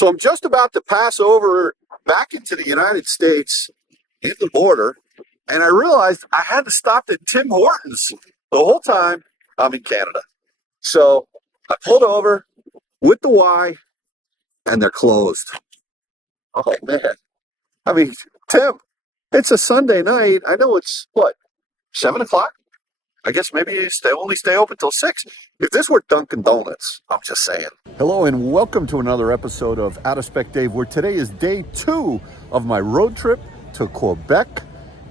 So I'm just about to pass over back into the United States, in the border, and I realized I had to stop at Tim Hortons the whole time I'm in Canada. So I pulled over with the Y, and they're closed. Oh, man. I mean, Tim, it's a Sunday night. I know it's, what, 7 o'clock? I guess maybe you only stay open till 6. If this were Dunkin' Donuts, I'm just saying. Hello and welcome to another episode of Out of Spec Dave, where today is day 2 of my road trip to Quebec,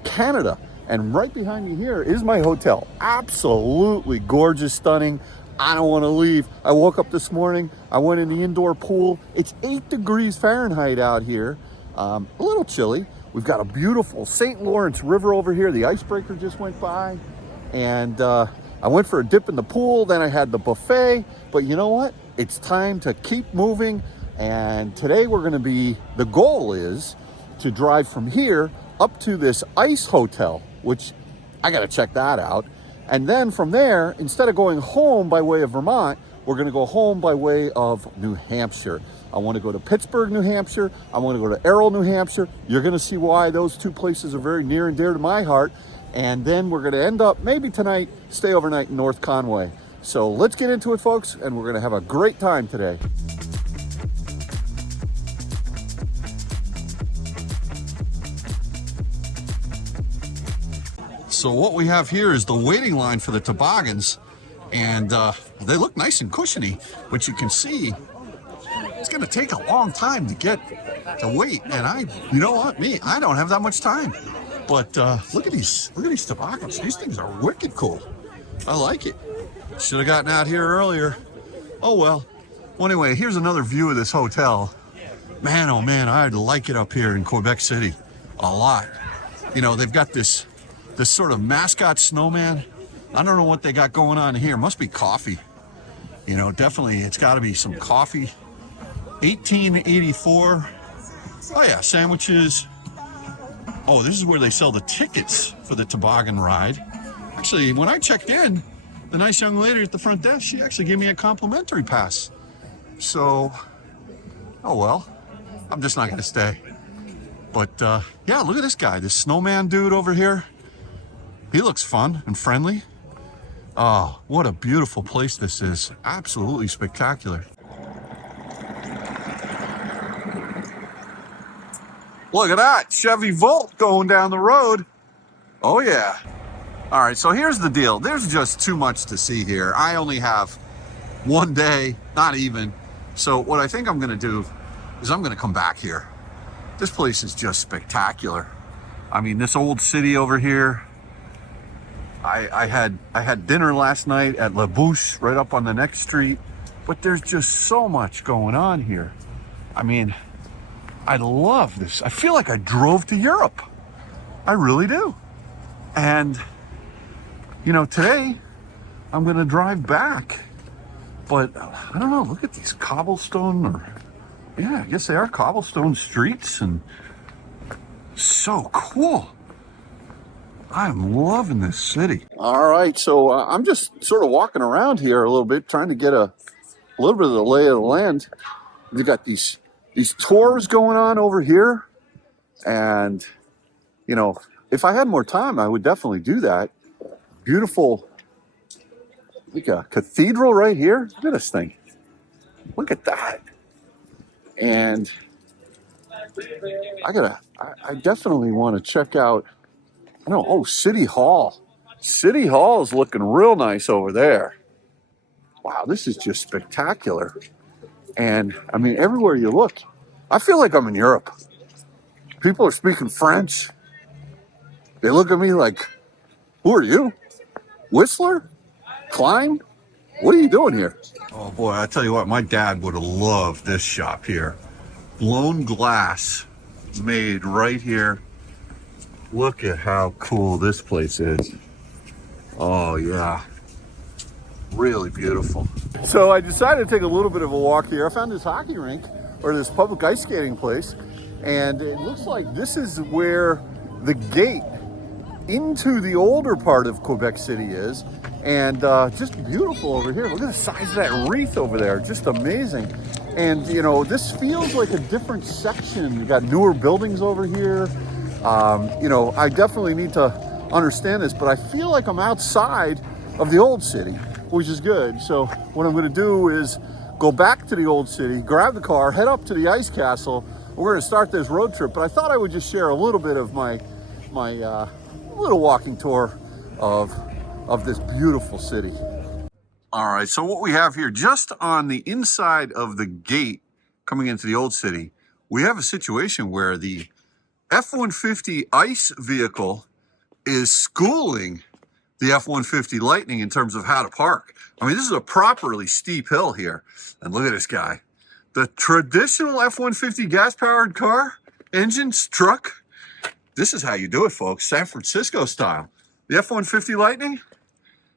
Canada. And right behind me here is my hotel. Absolutely gorgeous, stunning. I don't want to leave. I woke up this morning. I went in the indoor pool. It's 8 degrees Fahrenheit out here. A little chilly. We've got a beautiful St. Lawrence River over here. The icebreaker just went by. And I went for a dip in the pool, then I had the buffet, but you know what? It's time to keep moving, and today the goal is to drive from here up to this ice hotel, which I gotta check that out. And then from there, instead of going home by way of Vermont, we're gonna go home by way of New Hampshire. I wanna go to Pittsburgh, New Hampshire. I wanna go to Errol, New Hampshire. You're gonna see why those two places are very near and dear to my heart. And then we're going to end up, maybe tonight, stay overnight in North Conway. So let's get into it, folks, and we're going to have a great time today. So what we have here is the waiting line for the toboggans, and they look nice and cushiony, but you can see it's going to take a long time to wait. And you know what, I don't have that much time. But look at these toboggans. These things are wicked cool. I like it. Should have gotten out here earlier. Oh well. Well, anyway, here's another view of this hotel. Man, oh man, I like it up here in Quebec City a lot. You know, they've got this sort of mascot snowman. I don't know what they got going on here. Must be coffee. You know, definitely it's got to be some coffee. 1884. Oh yeah, sandwiches. Oh, this is where they sell the tickets for the toboggan ride. Actually, when I checked in, the nice young lady at the front desk, she actually gave me a complimentary pass. So, oh well, I'm just not going to stay. But yeah, look at this guy, this snowman dude over here. He looks fun and friendly. Oh, what a beautiful place this is. Absolutely spectacular. Look at that, Chevy Volt going down the road. Oh yeah. All right, so here's the deal. There's just too much to see here. I only have one day, not even. So what I think I'm gonna do is I'm gonna come back here. This place is just spectacular. I mean, this old city over here. I had dinner last night at La Bouche, right up on the next street, but there's just so much going on here. I mean, I love this. I feel like I drove to Europe. I really do. And, you know, today I'm going to drive back. But I don't know, look at these I guess they are cobblestone streets, and so cool. I'm loving this city. All right, so I'm just sort of walking around here a little bit, trying to get a little bit of the lay of the land. We've got these tours going on over here, and you know, if I had more time, I would definitely do that. Beautiful, like a cathedral right here. Look at this thing. Look at that. And I definitely want to check out, City Hall. City Hall is looking real nice over there. Wow, this is just spectacular. And I mean, everywhere you look, I feel like I'm in Europe. People are speaking French. They look at me like, who are you? Whistler? Klein? What are you doing here? Oh boy, I tell you what, my dad would have loved this shop here. Blown glass made right here. Look at how cool this place is. Oh yeah. Really beautiful. So I decided to take a little bit of a walk here. I found this hockey rink, or this public ice skating place, and it looks like this is where the gate into the older part of Quebec City is. And just beautiful over here. Look at the size of that wreath over there, just amazing. And, you know, this feels like a different section. You got newer buildings over here. You know, I definitely need to understand this, but I feel like I'm outside of the old city, which is good. So what I'm going to do is go back to the old city, grab the car, head up to the ice castle. We're going to start this road trip, but I thought I would just share a little bit of my little walking tour of this beautiful city. All right, so what we have here, just on the inside of the gate coming into the old city, we have a situation where the F-150 ICE vehicle is schooling the F-150 Lightning in terms of how to park. I mean, this is a properly steep hill here. And look at this guy. The traditional F-150 gas-powered car, engines, truck, this is how you do it, folks. San Francisco style. The F-150 Lightning,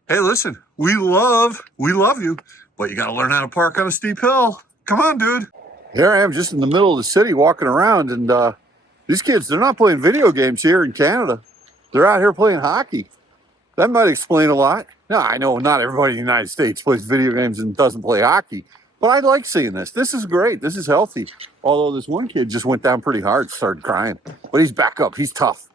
hey, listen, we love you, but you got to learn how to park on a steep hill. Come on, dude. Here I am just in the middle of the city walking around, and these kids, they're not playing video games here in Canada. They're out here playing hockey. That might explain a lot. Now, I know not everybody in the United States plays video games and doesn't play hockey, but I like seeing this. This is great. This is healthy. Although this one kid just went down pretty hard, started crying. But he's back up. He's tough.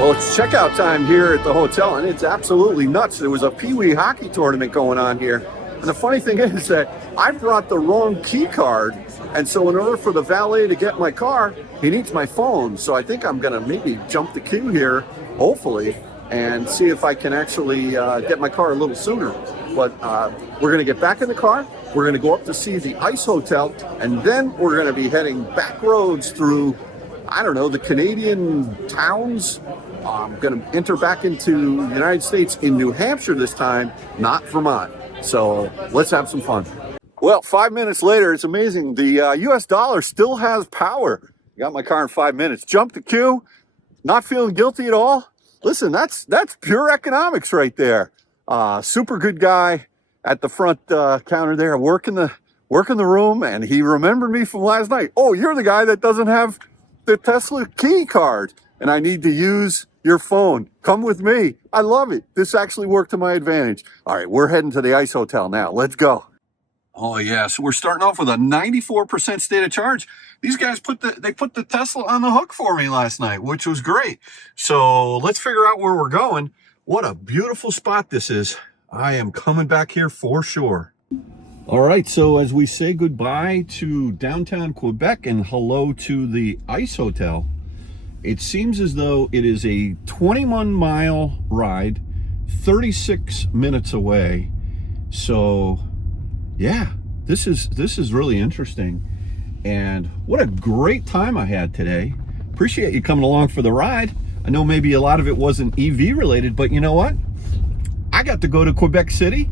Well, it's checkout time here at the hotel, and it's absolutely nuts. There was a Pee Wee hockey tournament going on here. And the funny thing is that I brought the wrong key card. And so in order for the valet to get my car, he needs my phone. So I think I'm going to maybe jump the queue here, hopefully, and see if I can actually get my car a little sooner. But we're going to get back in the car. We're going to go up to see the Ice Hotel, and then we're going to be heading back roads through, I don't know, the Canadian towns. I'm going to enter back into the United States in New Hampshire this time, not Vermont. So let's have some fun. Well, 5 minutes later, it's amazing. The US dollar still has power. Got my car in 5 minutes. Jumped the queue, not feeling guilty at all. Listen, that's pure economics right there. Super good guy at the front counter there, working the room, and he remembered me from last night. Oh, you're the guy that doesn't have the Tesla key card, and I need to use your phone. Come with me. I love it. This actually worked to my advantage. All right, we're heading to the Ice Hotel now. Let's go. Oh yeah, so we're starting off with a 94% state of charge. These guys put the Tesla on the hook for me last night, which was great. So let's figure out where we're going. What a beautiful spot this is. I am coming back here for sure. All right, so as we say goodbye to downtown Quebec and hello to the Ice Hotel, it seems as though it is a 21-mile ride, 36 minutes away. So yeah, this is really interesting. And what a great time I had today. Appreciate you coming along for the ride. I know maybe a lot of it wasn't EV related, but you know what? I got to go to Quebec City.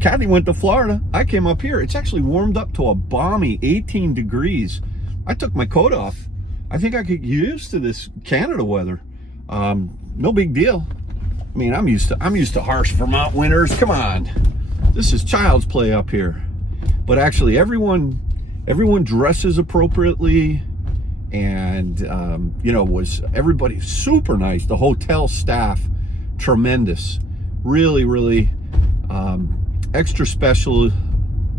Kathy went to Florida. I came up here. It's actually warmed up to a balmy 18 degrees. I took my coat off. I think I could get used to this Canada weather. No big deal. I mean, I'm used to harsh Vermont winters. Come on. This is child's play up here. But actually everyone dresses appropriately, and you know, everybody super nice. The hotel staff, tremendous. really, really extra special.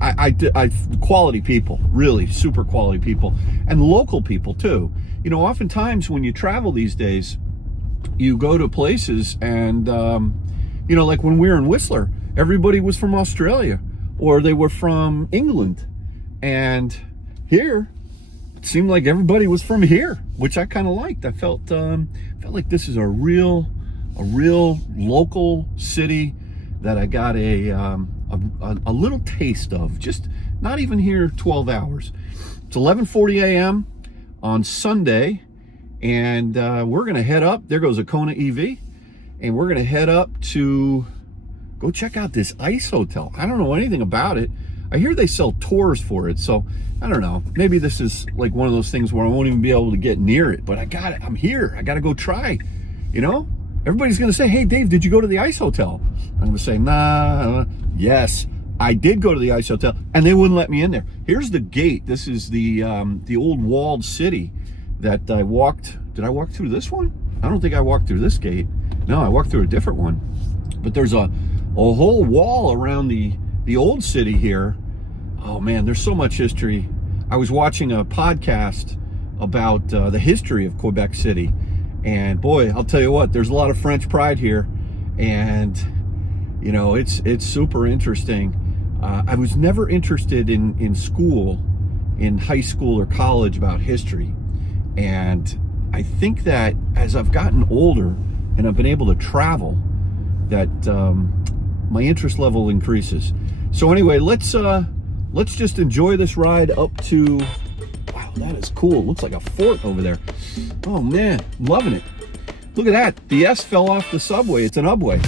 I quality people, really super quality people, and local people too. You know, oftentimes when you travel these days, you go to places and, you know, like when we were in Whistler, everybody was from Australia or they were from England. And here, it seemed like everybody was from here, which I kind of liked. I felt like this is a real local city that I got a little taste of. Just not even here 12 hours. It's 11:40 a.m. on Sunday, and we're gonna head up. There goes a Kona EV, and we're gonna head up to go check out this ice hotel. I don't know anything about it. I hear they sell tours for it, so I don't know. Maybe this is like one of those things where I won't even be able to get near it, but I got it. I'm here. I got to go try, you know? Everybody's going to say, hey, Dave, did you go to the ice hotel? I'm going to say, nah. Yes, I did go to the ice hotel, and they wouldn't let me in there. Here's the gate. This is the old walled city that I walked. Did I walk through this one? I don't think I walked through this gate. No, I walked through a different one. But there's a whole wall around the old city here. Oh man, there's so much history. I was watching a podcast about the history of Quebec City, and boy, I'll tell you what, there's a lot of French pride here, and you know, it's super interesting. I was never interested in school, in high school or college, about history, and I think that as I've gotten older and I've been able to travel, that my interest level increases. So anyway, let's just enjoy this ride up to, wow, that is cool. It looks like a fort over there. Oh man, loving it. Look at that. The S fell off the subway. It's an ubway.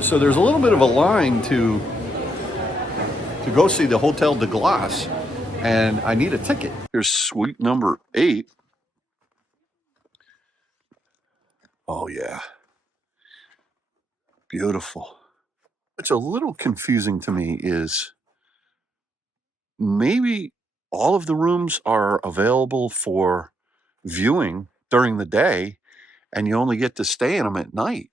So there's a little bit of a line to go see the Hotel de Glace, and I need a ticket. Here's suite number 8. Oh yeah, beautiful. What's a little confusing to me is maybe all of the rooms are available for viewing during the day, and you only get to stay in them at night.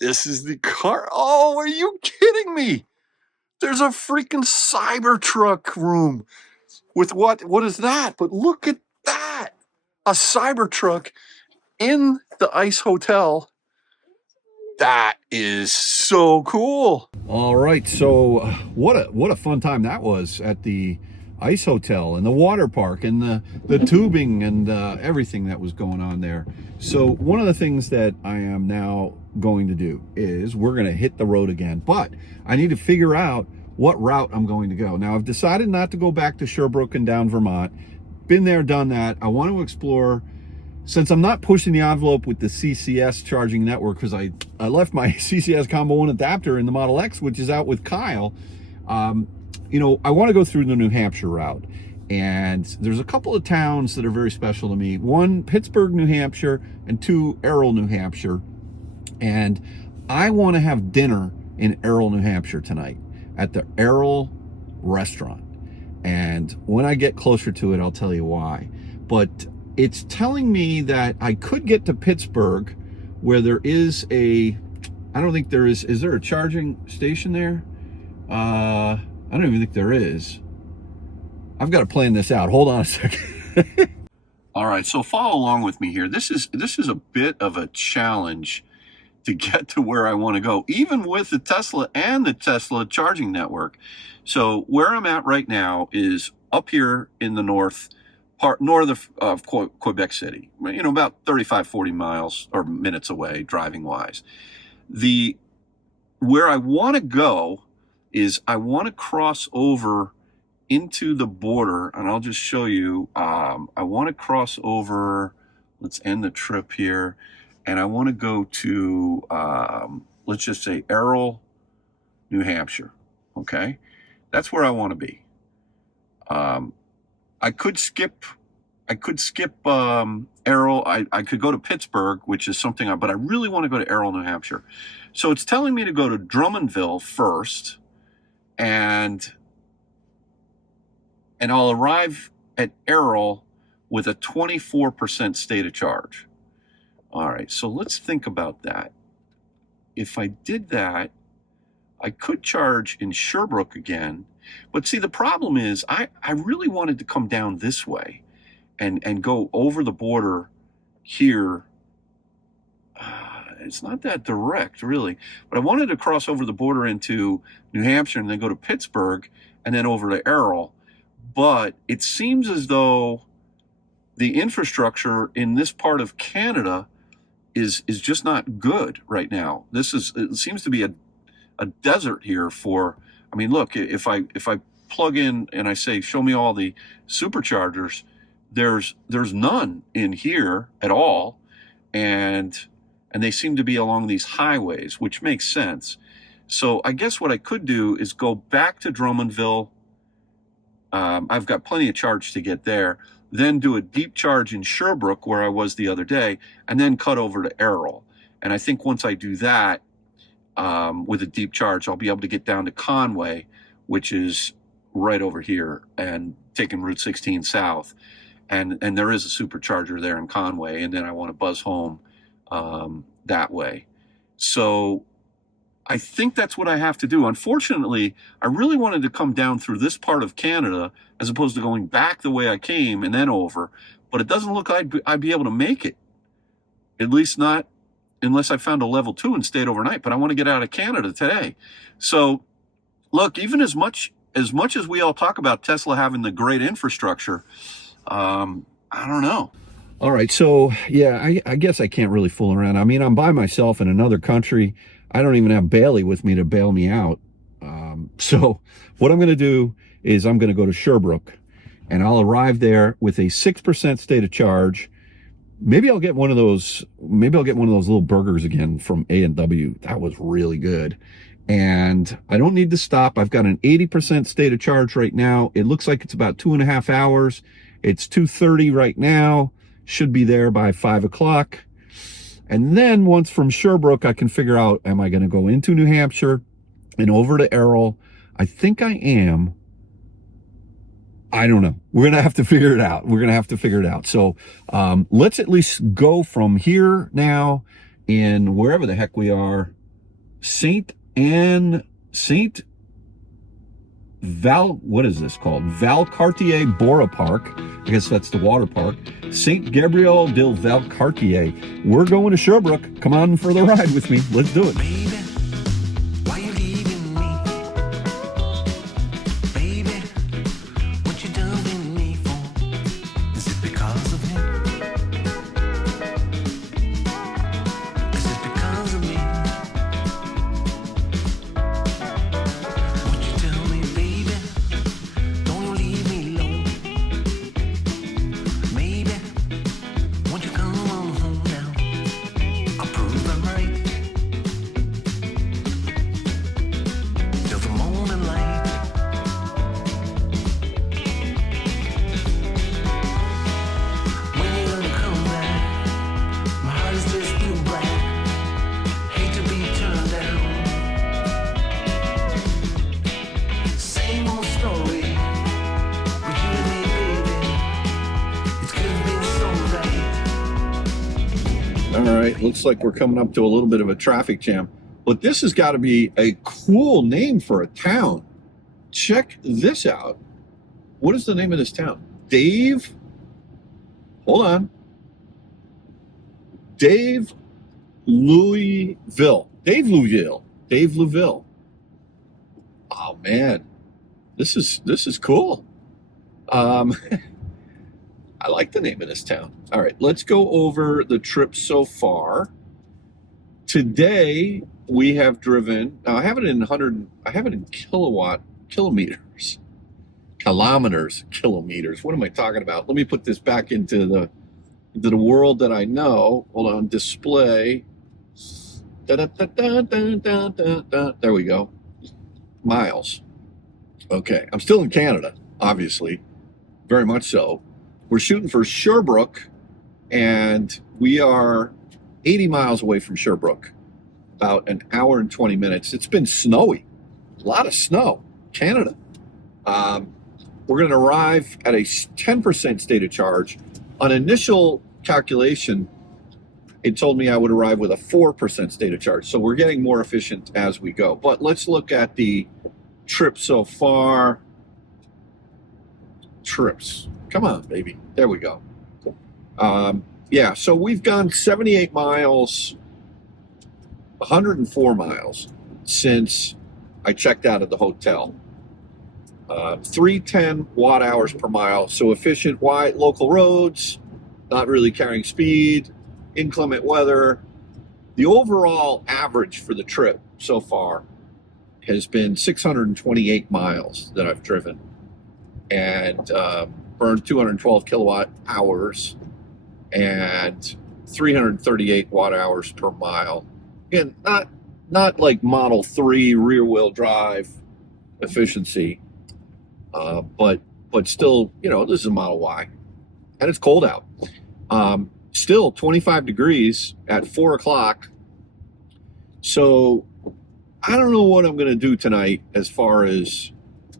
This is the car. Oh, are you kidding me? There's a freaking Cybertruck room with what is that? But look at that. A Cybertruck in the ice hotel. That is so cool. All right, so what a fun time that was at the ice hotel and the water park and the tubing and everything that was going on there. So one of the things that I am now going to do is we're going to hit the road again, but I need to figure out what route I'm going to go. Now I've decided not to go back to Sherbrooke and down Vermont. Been there, done that. I want to explore. Since I'm not pushing the envelope with the CCS charging network, because I left my CCS Combo 1 adapter in the Model X, which is out with Kyle, you know, I want to go through the New Hampshire route. And there's a couple of towns that are very special to me. 1, Pittsburgh, New Hampshire, and 2, Errol, New Hampshire. And I want to have dinner in Errol, New Hampshire tonight at the Errol restaurant. And when I get closer to it, I'll tell you why. But it's telling me that I could get to Pittsburgh, where there is I don't think there is there a charging station there? I don't even think there is. I've got to plan this out. Hold on a second. All right, so follow along with me here. This is a bit of a challenge to get to where I want to go, even with the Tesla and the Tesla charging network. So where I'm at right now is up here in the north of Quebec City, you know, about 35-40 miles or minutes away driving wise. Where I want to go is I want to cross over into the border, and I'll just show you. I want to cross over. Let's end the trip here, and I want to go to, let's just say Errol, New Hampshire. Okay, that's where I want to be. I could skip Errol. I could go to Pittsburgh, which is something, but I really want to go to Errol, New Hampshire. So it's telling me to go to Drummondville first, and I'll arrive at Errol with a 24% state of charge. All right, so let's think about that. If I did that, I could charge in Sherbrooke again. But see, the problem is I really wanted to come down this way and go over the border here. It's not that direct, really. But I wanted to cross over the border into New Hampshire and then go to Pittsburgh and then over to Errol. But it seems as though the infrastructure in this part of Canada is just not good right now. It seems to be a desert here for, I mean, look, if I plug in and I say, show me all the superchargers, there's none in here at all. And they seem to be along these highways, which makes sense. So I guess what I could do is go back to Drummondville. I've got plenty of charge to get there, then do a deep charge in Sherbrooke where I was the other day, and then cut over to Errol. And I think once I do that, with a deep charge, I'll be able to get down to Conway, which is right over here, and taking Route 16 south. And there is a supercharger there in Conway, and then I want to buzz home that way. So I think that's what I have to do. Unfortunately, I really wanted to come down through this part of Canada as opposed to going back the way I came and then over. But it doesn't look like I'd be able to make it, at least not unless I found a level 2 and stayed overnight. But I want to get out of Canada today. So look, even as much as we all talk about Tesla having the great infrastructure, I don't know. All right, so yeah, I guess I can't really fool around. I mean, I'm by myself in another country. I don't even have Bailey with me to bail me out. So what I'm going to do is I'm going to go to Sherbrooke, and I'll arrive there with a 6% state of charge. Maybe I'll get one of those. Maybe I'll get one of those little burgers again from A&W. That was really good. And I don't need to stop. I've got an 80% state of charge right now. It looks like it's about 2.5 hours. It's 2:30 right now. Should be there by 5 o'clock. And then once from Sherbrooke, I can figure out, am I going to go into New Hampshire and over to Errol? I think I am. I don't know. We're going to have to figure it out. So let's at least go from here now in wherever the heck we are. What is this called? Valcartier Bora Park. I guess that's the water park. Saint Gabriel de Valcartier. We're going to Sherbrooke. Come on for the ride with me. Let's do it. Baby, why you leaving me? Baby, what you doing me for? Is it because of him? Is it because of me? Won't you tell me, baby? Don't you leave me alone? Maybe, won't you come on home now? I'll prove I'm right. Till the morning light. When you gonna come back? My heart is just too black. Hate to be turned down. Same old story with you and me, baby. It's good being so right. All right, looks like we're coming up to a little bit of a traffic jam. But this has got to be a cool name for a town. Check this out. What is the name of this town? Dave? Hold on. Daveluville. Daveluville. Oh man, this is cool. I like the name of this town. All right, let's go over the trip so far. Today we have driven. Now I have it in kilometers. What am I talking about? Let me put this back into the world that I know. Hold on, display. There we go. Miles. Okay, I'm still in Canada, obviously, very much so. We're shooting for Sherbrooke, and we are 80 miles away from Sherbrooke, about an hour and 20 minutes. It's been snowy, a lot of snow, Canada. We're going to arrive at a 10% state of charge. On initial calculation, it told me I would arrive with a 4% state of charge. So we're getting more efficient as we go. But let's look at the trip so far. Trips. Come on, baby. There we go. Yeah, so we've gone 78 miles, 104 miles since I checked out of the hotel. 310 watt hours per mile. So efficient, wide local roads, not really carrying speed, inclement weather. The overall average for the trip so far has been 628 miles that I've driven, and burned 212 kilowatt hours and 338 watt hours per mile. Again, not like Model 3 rear wheel drive efficiency, but still, you know, this is a Model Y, and it's cold out. Still 25 degrees at 4 o'clock. So I don't know what I'm going to do tonight as far as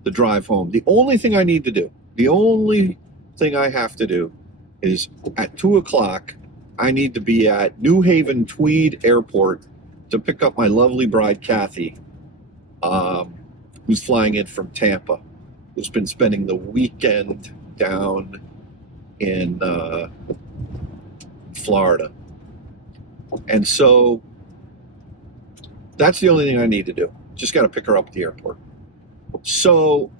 the drive home. The only thing I need to do, the only thing I have to do is at 2 o'clock, I need to be at New Haven Tweed Airport to pick up my lovely bride, Kathy, who's flying in from Tampa, who's been spending the weekend down in Florida. And so that's the only thing I need to do. Just got to pick her up at the airport. So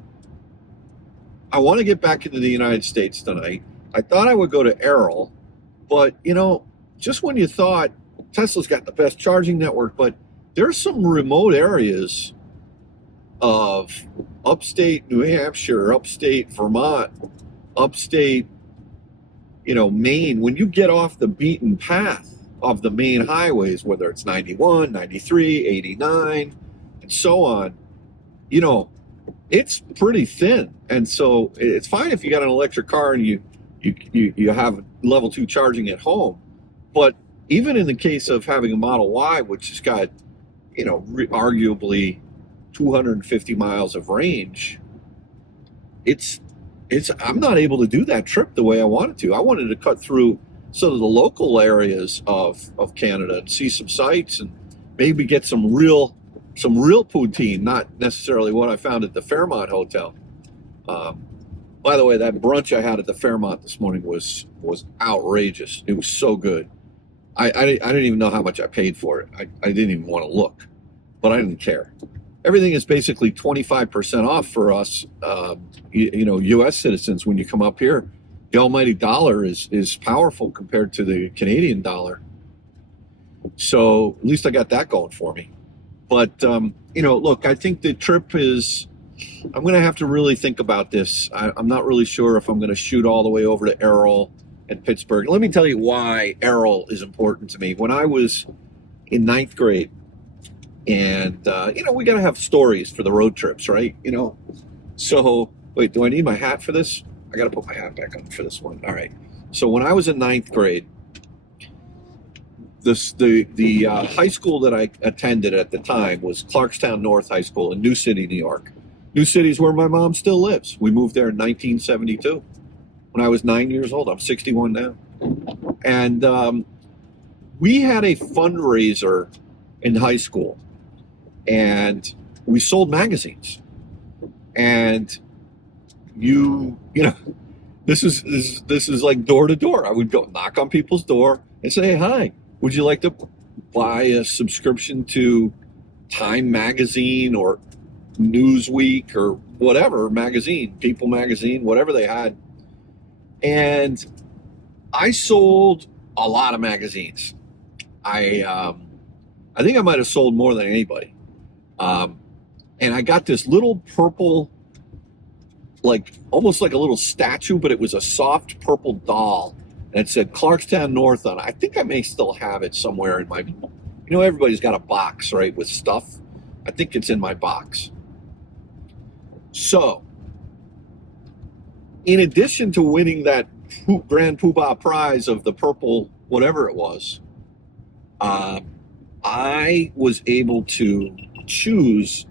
I want to get back into the United States tonight. I thought I would go to Errol, but you know, just when you thought Tesla's got the best charging network, but there's some remote areas of upstate New Hampshire, upstate Vermont, upstate, you know, Maine. When you get off the beaten path of the main highways, whether it's 91, 93, 89, and so on, you know, it's pretty thin. And so it's fine if you got an electric car and you have level 2 charging at home. But even in the case of having a Model Y, which has got, you know, arguably 250 miles of range, I'm not able to do that trip the way I wanted to. I wanted to cut through sort of the local areas of Canada and see some sights and maybe get some real poutine, not necessarily what I found at the Fairmont Hotel. By the way, that brunch I had at the Fairmont this morning was outrageous. It was so good. I didn't even know how much I paid for it. I didn't even want to look, but I didn't care. Everything is basically 25% off for us, you know, U.S. citizens when you come up here. The almighty dollar is powerful compared to the Canadian dollar. So at least I got that going for me. But, you know, look, I think the trip I'm going to have to really think about this. I'm not really sure if I'm going to shoot all the way over to Errol and Pittsburgh. Let me tell you why Errol is important to me. When I was in 9th grade, and, you know, we got to have stories for the road trips, right? You know, so wait, do I need my hat for this? I got to put my hat back on for this one. All right. So when I was in 9th grade, the high school that I attended at the time was Clarkstown North High School in New City, New York. New City is where my mom still lives. We moved there in 1972 when I was 9 years old. I'm 61 now. And we had a fundraiser in high school, and we sold magazines. And you know, this is like door to door. I would go knock on people's door and say, "Hi, would you like to buy a subscription to Time Magazine or Newsweek or whatever magazine, People Magazine, whatever they had?" And I sold a lot of magazines. I I think I might have sold more than anybody. And I got this little purple, like almost like a little statue, but it was a soft purple doll. And it said Clarkstown North on it. I think I may still have it somewhere in my, everybody's got a box, right, with stuff. I think it's in my box. So, in addition to winning that Grand Poobah prize of the purple, whatever it was, I was able to choose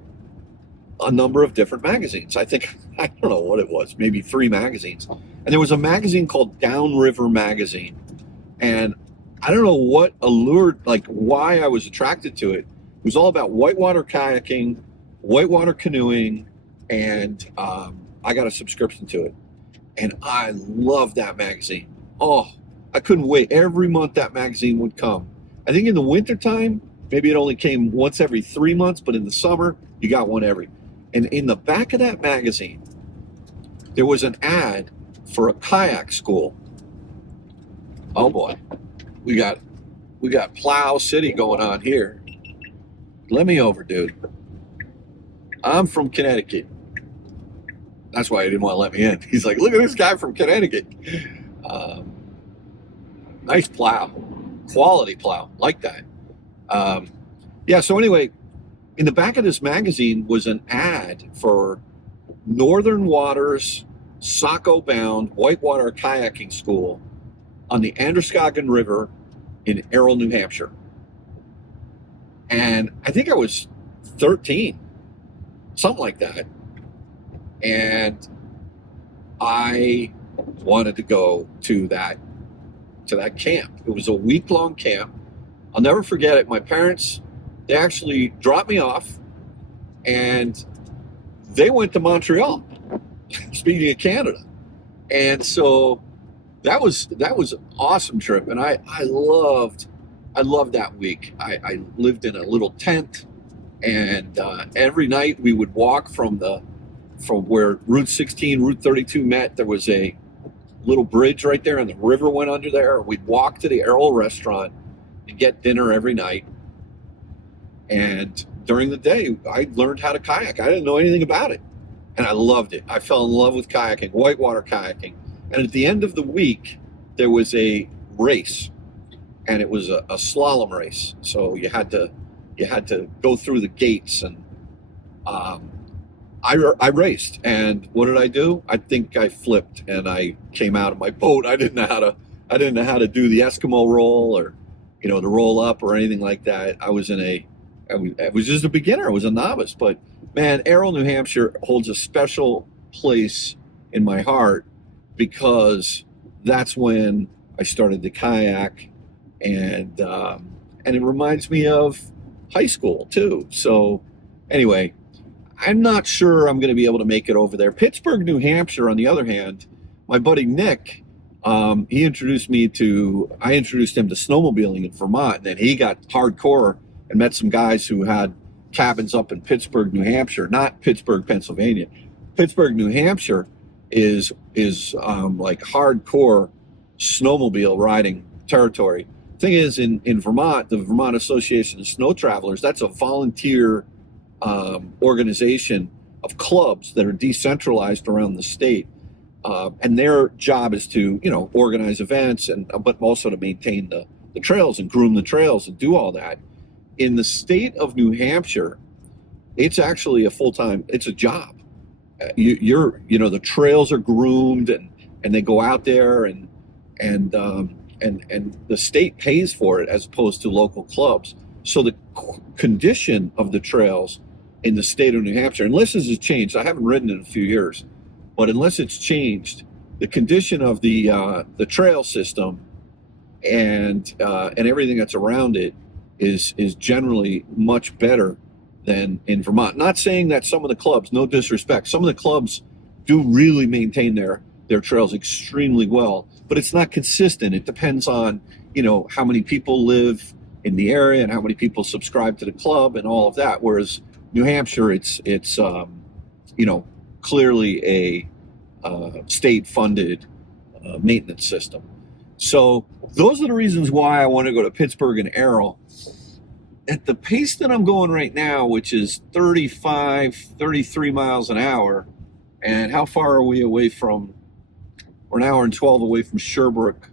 a number of different magazines. I don't know what it was, maybe 3 magazines. And there was a magazine called Downriver Magazine. And I don't know what allured, like why I was attracted to it. It was all about whitewater kayaking, whitewater canoeing, and I got a subscription to it. And I loved that magazine. Oh, I couldn't wait. Every month that magazine would come. I think in the wintertime, maybe it only came once every 3 months, but in the summer, you got one every. And in the back of that magazine, there was an ad for a kayak school. Oh boy, we got Plow City going on here. Let me over, dude. I'm from Connecticut. That's why he didn't want to let me in. He's like, look at this guy from Connecticut. Nice plow. Quality plow. Like that. Yeah, so anyway, in the back of this magazine was an ad for Northern Waters, Saco-bound whitewater kayaking school on the Androscoggin River in Errol, New Hampshire. And I think I was 13, something like that. And I wanted to go to that camp. It was a week-long camp. I'll never forget it. My parents, they actually dropped me off, and they went to Montreal, speaking of Canada. And so that was an awesome trip, and I loved that week. I lived in a little tent, and every night we would walk from where Route 16, Route 32 met. There was a little bridge right there, and the river went under there. We'd walk to the Errol restaurant and get dinner every night. And during the day, I learned how to kayak. I didn't know anything about it, and I loved it. I fell in love with kayaking, whitewater kayaking. And at the end of the week, there was a race, and it was a slalom race. So you had to go through the gates, and I raced. And what did I do? I think I flipped, and I came out of my boat. I didn't know how to do the Eskimo roll, or the roll up, or anything like that. I was just a beginner. I was a novice. But man, Errol, New Hampshire holds a special place in my heart, because that's when I started to kayak, and it reminds me of high school too. So anyway, I'm not sure I'm going to be able to make it over there. Pittsburgh, New Hampshire, on the other hand, my buddy Nick, I introduced him to snowmobiling in Vermont, and then he got hardcore and met some guys who had cabins up in Pittsburgh, New Hampshire, not Pittsburgh, Pennsylvania. Pittsburgh, New Hampshire is like hardcore snowmobile riding territory. Thing is, in Vermont, the Vermont Association of Snow Travelers, that's a volunteer organization of clubs that are decentralized around the state, and their job is to organize events, but also to maintain the trails and groom the trails and do all that. In the state of New Hampshire, it's actually it's a job. The trails are groomed, and they go out there, and the state pays for it as opposed to local clubs. So the condition of the trails in the state of New Hampshire, unless this has changed, I haven't ridden in a few years, but unless it's changed, the condition of the trail system and everything that's around it is generally much better than in Vermont. Not saying that some of the clubs, no disrespect, some of the clubs do really maintain their trails extremely well, but it's not consistent. It depends on how many people live in the area and how many people subscribe to the club and all of that. Whereas New Hampshire, it's clearly a state-funded maintenance system. So those are the reasons why I want to go to Pittsburgh and Errol. at the pace that I'm going right now, which is 35, 33 miles an hour, and how far are we away from, we're an hour and 12 away from Sherbrooke.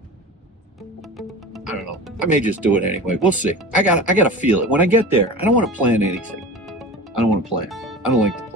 I don't know. I may just do it anyway. We'll see. I gotta feel it. When I get there, I don't want to plan anything. I don't want to plan. I don't like to plan.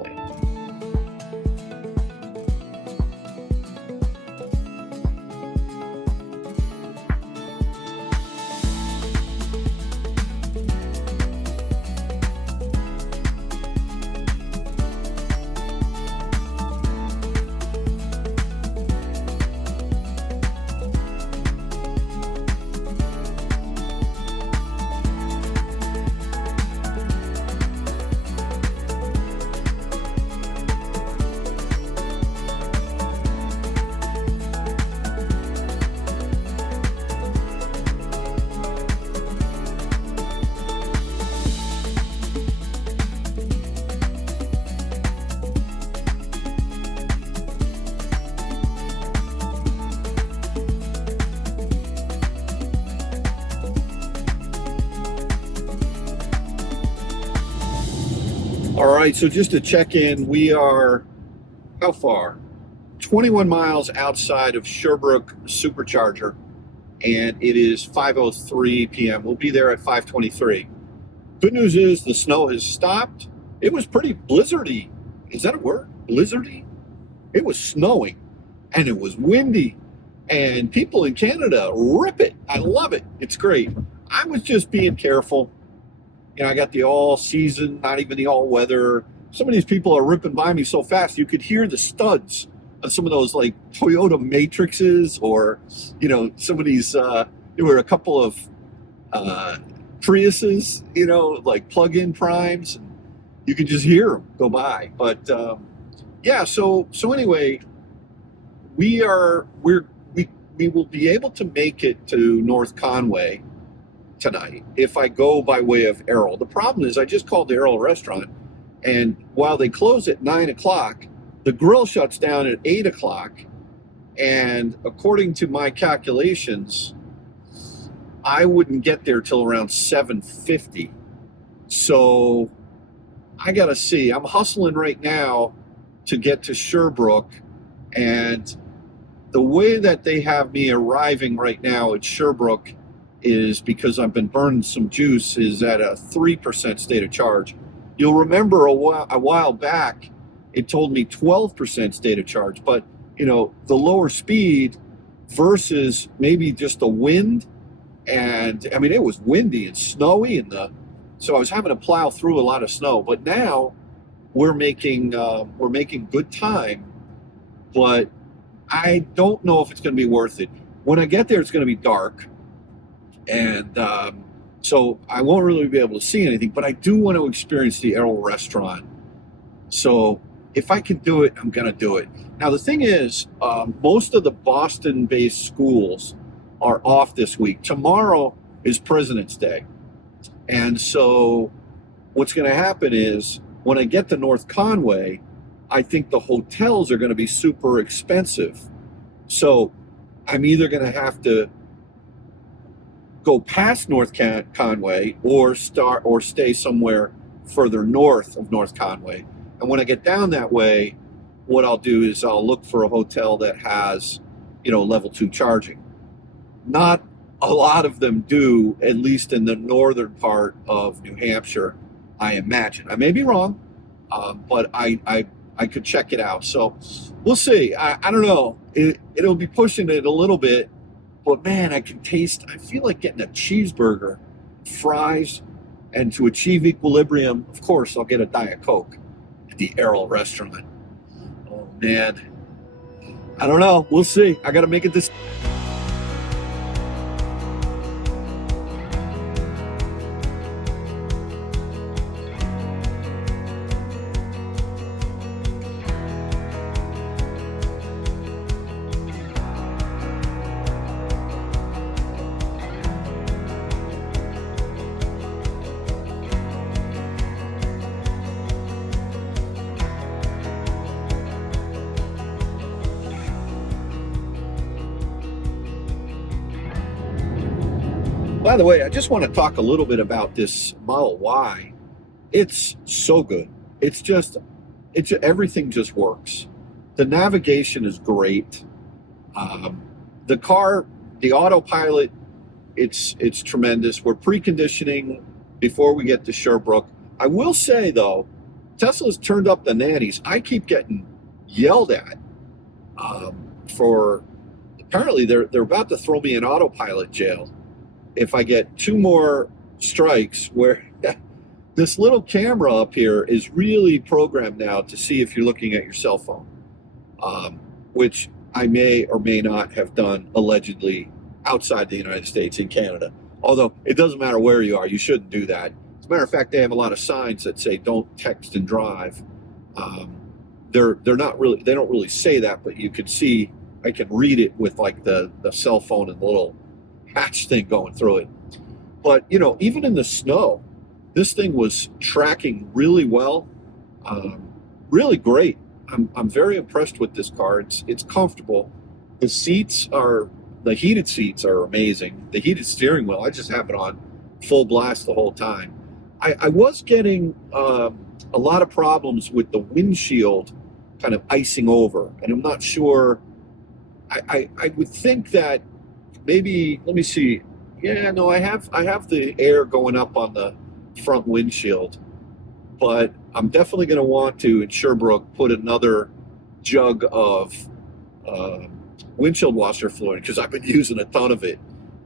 All right, so just to check in, we are, how far? 21 miles outside of Sherbrooke Supercharger, and it is 5:03 p.m. We'll be there at 5:23. Good news is the snow has stopped. It was pretty blizzardy. Is that a word? Blizzardy? It was snowing, and it was windy, and people in Canada rip it. I love it. It's great. I was just being careful. You know, I got the all season, not even the all weather. Some of these people are ripping by me so fast, you could hear the studs on some of those like Toyota Matrixes, or, you know, some of these, there were a couple of Priuses, you know, like plug-in primes. And you could just hear them go by. But yeah, so anyway, we will be able to make it to North Conway tonight if I go by way of Errol. The problem is I just called the Errol restaurant, and while they close at 9 o'clock, the grill shuts down at 8 o'clock, and according to my calculations, I wouldn't get there till around 7:50. So I gotta see. I'm hustling right now to get to Sherbrooke, and the way that they have me arriving right now at Sherbrooke is, because I've been burning some juice, is at a 3% state of charge. You'll remember a while back, it told me 12% state of charge, but you know, the lower speed versus maybe just the wind, and I mean, it was windy and snowy, and so I was having to plow through a lot of snow. But now we're making good time, but I don't know if it's going to be worth it. When I get there, it's going to be dark, and so I won't really be able to see anything, but I do want to experience the Errol restaurant. So if I can do it, I'm going to do it. Now, the thing is, most of the Boston-based schools are off this week. Tomorrow is President's Day. And so what's going to happen is, when I get to North Conway, I think the hotels are going to be super expensive. So I'm either going to have to go past North Conway or stay somewhere further north of North Conway. And when I get down that way, what I'll do is I'll look for a hotel that has, you know, level 2 charging. Not a lot of them do, at least in the northern part of New Hampshire, I imagine. I may be wrong, but I could check it out. So we'll see. I don't know. It'll be pushing it a little bit, but man, I feel like getting a cheeseburger, fries, and to achieve equilibrium, of course, I'll get a Diet Coke at the Errol restaurant. Oh man. I don't know. We'll see. I got to make it this. By the way, I just want to talk a little bit about this Model Y. It's so good. It's everything just works. The navigation is great. The car, the autopilot, it's tremendous. We're preconditioning before we get to Sherbrooke. I will say though, Tesla's turned up the nannies. I keep getting yelled at for apparently they're about to throw me in autopilot jail if I get 2 more strikes, where this little camera up here is really programmed now to see if you're looking at your cell phone, which I may or may not have done allegedly outside the United States, in Canada. Although it doesn't matter where you are, you shouldn't do that. As a matter of fact, they have a lot of signs that say don't text and drive. They're not really, they don't really say that, but you can see, I can read it with like the cell phone and the little hatch thing going through it. But you know, even in the snow, this thing was tracking really well, really great. I'm very impressed with this car. It's comfortable. The seats are, the heated seats are amazing. The heated steering wheel, I just have it on full blast the whole time. I was getting a lot of problems with the windshield kind of icing over, and I'm not sure. I would think that maybe, let me see. Yeah, no, I have the air going up on the front windshield, but I'm definitely going to want to, in Sherbrooke, put another jug of windshield washer fluid, because I've been using a ton of it.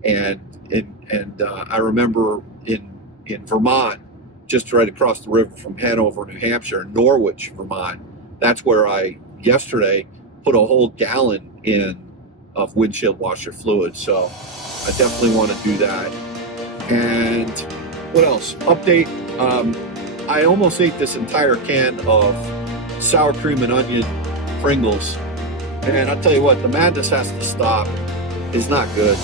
And I remember in Vermont, just right across the river from Hanover, New Hampshire, Norwich, Vermont, that's where I yesterday put a whole gallon in of windshield washer fluid. So I definitely want to do that. And what else? Update. I almost ate this entire can of sour cream and onion Pringles. And I'll tell you what, the madness has to stop. It's not good.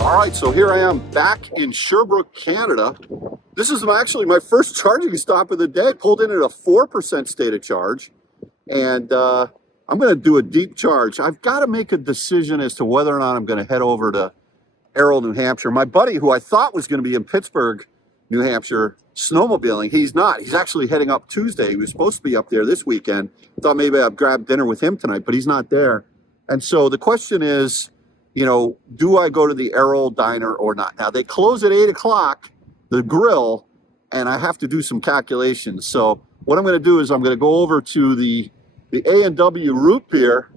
All right, so here I am back in Sherbrooke, Canada. This is actually my first charging stop of the day. Pulled in at a 4% state of charge, and I'm going to do a deep charge. I've got to make a decision as to whether or not I'm going to head over to Errol, New Hampshire. My buddy, who I thought was going to be in Pittsburgh, New Hampshire, snowmobiling, he's not. He's actually heading up Tuesday. He was supposed to be up there this weekend. Thought maybe I'd grab dinner with him tonight, but he's not there. And so the question is, you know, do I go to the Errol diner or not? Now, they close at 8 o'clock, the grill, and I have to do some calculations. So what I'm going to do is I'm going to go over to the A&W root beer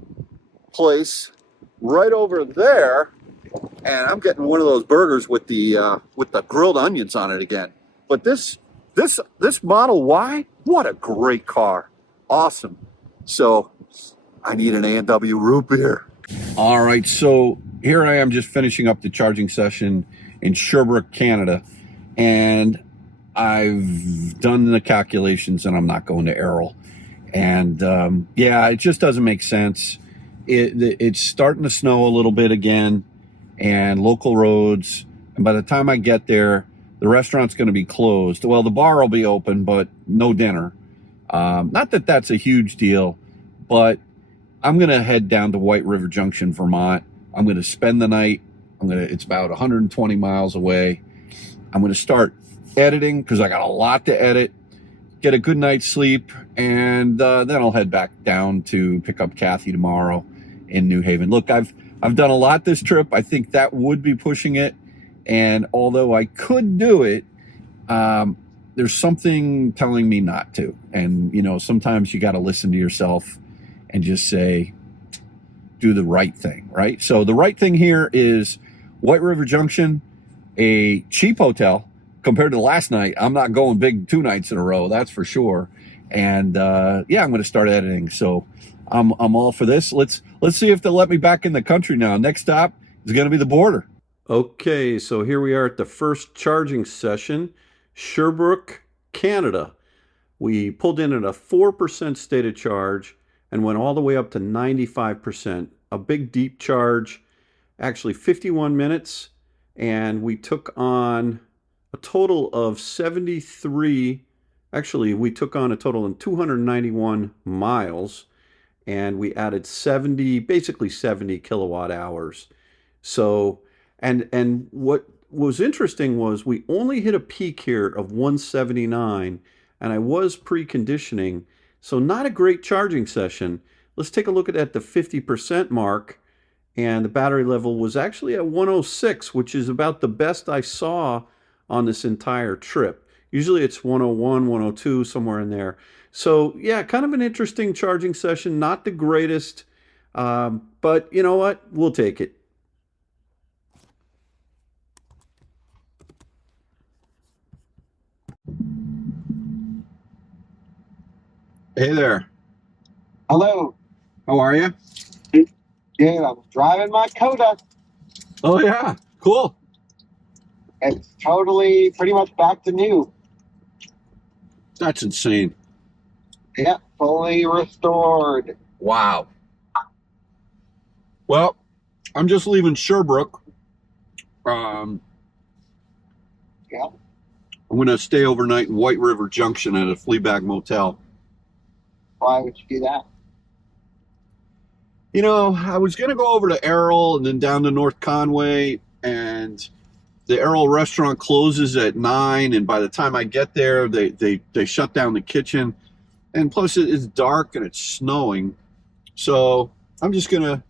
place right over there, and I'm getting one of those burgers with the grilled onions on it again. But this Model Y, what a great car. Awesome. So I need an A&W root beer. All right, so here I am just finishing up the charging session in Sherbrooke, Canada, and I've done the calculations and I'm not going to Errol. And yeah, it just doesn't make sense. It's starting to snow a little bit again, and local roads, and by the time I get there, the restaurant's going to be closed. Well, the bar will be open, but no dinner. Not that that's a huge deal, but I'm going to head down to White Rive Junction, Vermont. I'm going to spend the night. It's about 120 miles away. I'm going to start editing because I got a lot to edit, get a good night's sleep, and then I'll head back down to pick up Kathy tomorrow in New Haven. Look, I've done a lot this trip. I think that would be pushing it. And although I could do it, there's something telling me not to. And, you know, sometimes you got to listen to yourself and just say, do the right thing, right? So the right thing here is White Rive Junction, a cheap hotel compared to last night. I'm not going big 2 nights in a row, that's for sure. And yeah, I'm going to start editing. So I'm all for this. Let's see if they'll let me back in the country now. Next stop is going to be the border. Okay, so here we are at the first charging session, Sherbrooke, Canada. We pulled in at a 4% stated charge and went all the way up to 95%. A big deep charge, actually 51 minutes, and we took on a total of 73. Actually, we took on a total of 291 miles, and we added 70, basically 70 kilowatt hours. So, and what was interesting was we only hit a peak here of 179, and I was preconditioning, so not a great charging session. Let's take a look at the 50% mark, and the battery level was actually at 106, which is about the best I saw on this entire trip. Usually it's 101, 102, somewhere in there. So yeah, kind of an interesting charging session, not the greatest, but you know what? We'll take it. Hey there. Hello. How are you? Dude, I'm driving my Coda. Oh yeah, cool. It's totally pretty much back to new. That's insane. Yeah, fully restored. Wow. Well, I'm just leaving Sherbrooke. Yeah. I'm going to stay overnight in White Rive Junction at a Fleabag motel. Why would you do that? You know, I was going to go over to Errol and then down to North Conway, and the Errol restaurant closes at 9, and by the time I get there, they shut down the kitchen, and plus it's dark and it's snowing. So I'm just gonna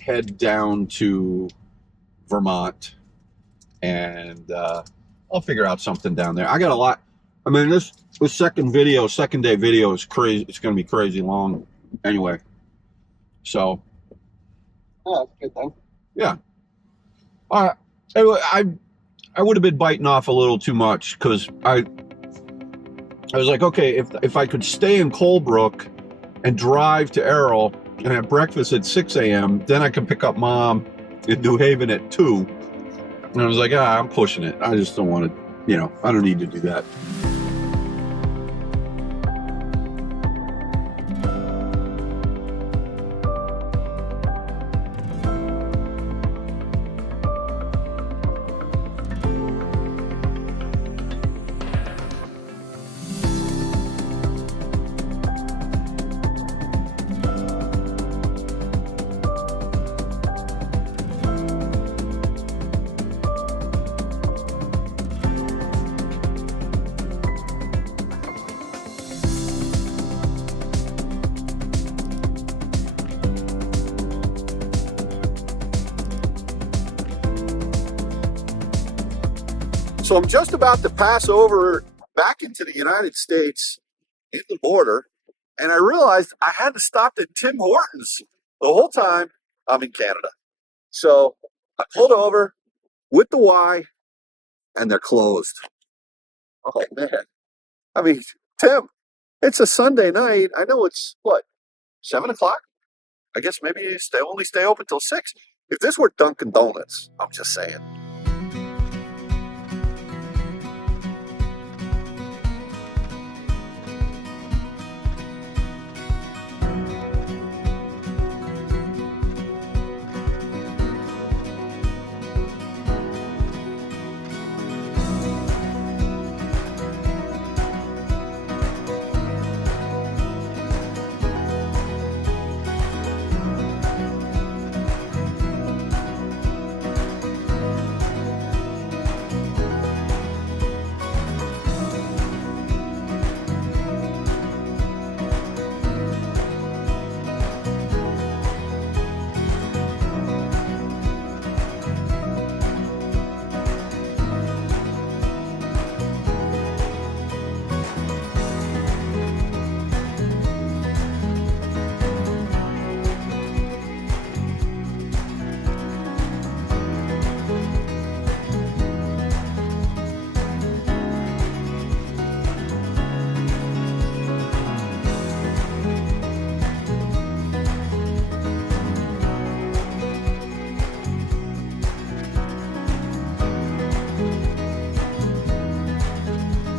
head down to Vermont, and I'll figure out something down there. I got a lot. I mean, this second day video is crazy. It's going to be crazy long anyway. So Yeah, that's good then. yeah. I would have been biting off a little too much, because I was like, okay, if I could stay in Colebrook and drive to Errol and have breakfast at 6 a.m., then I can pick up Mom in New Haven at 2. And I was like, I'm pushing it. I just don't want to, I don't need to do that. So I'm just about to pass over back into the United States in the border, and I realized I had to stop at Tim Hortons the whole time I'm in Canada. So I pulled over with the Y, and they're closed. Oh, man. I mean, Tim, it's a Sunday night. I know it's, 7 o'clock? I guess maybe you only stay open till 6. If this were Dunkin' Donuts, I'm just saying.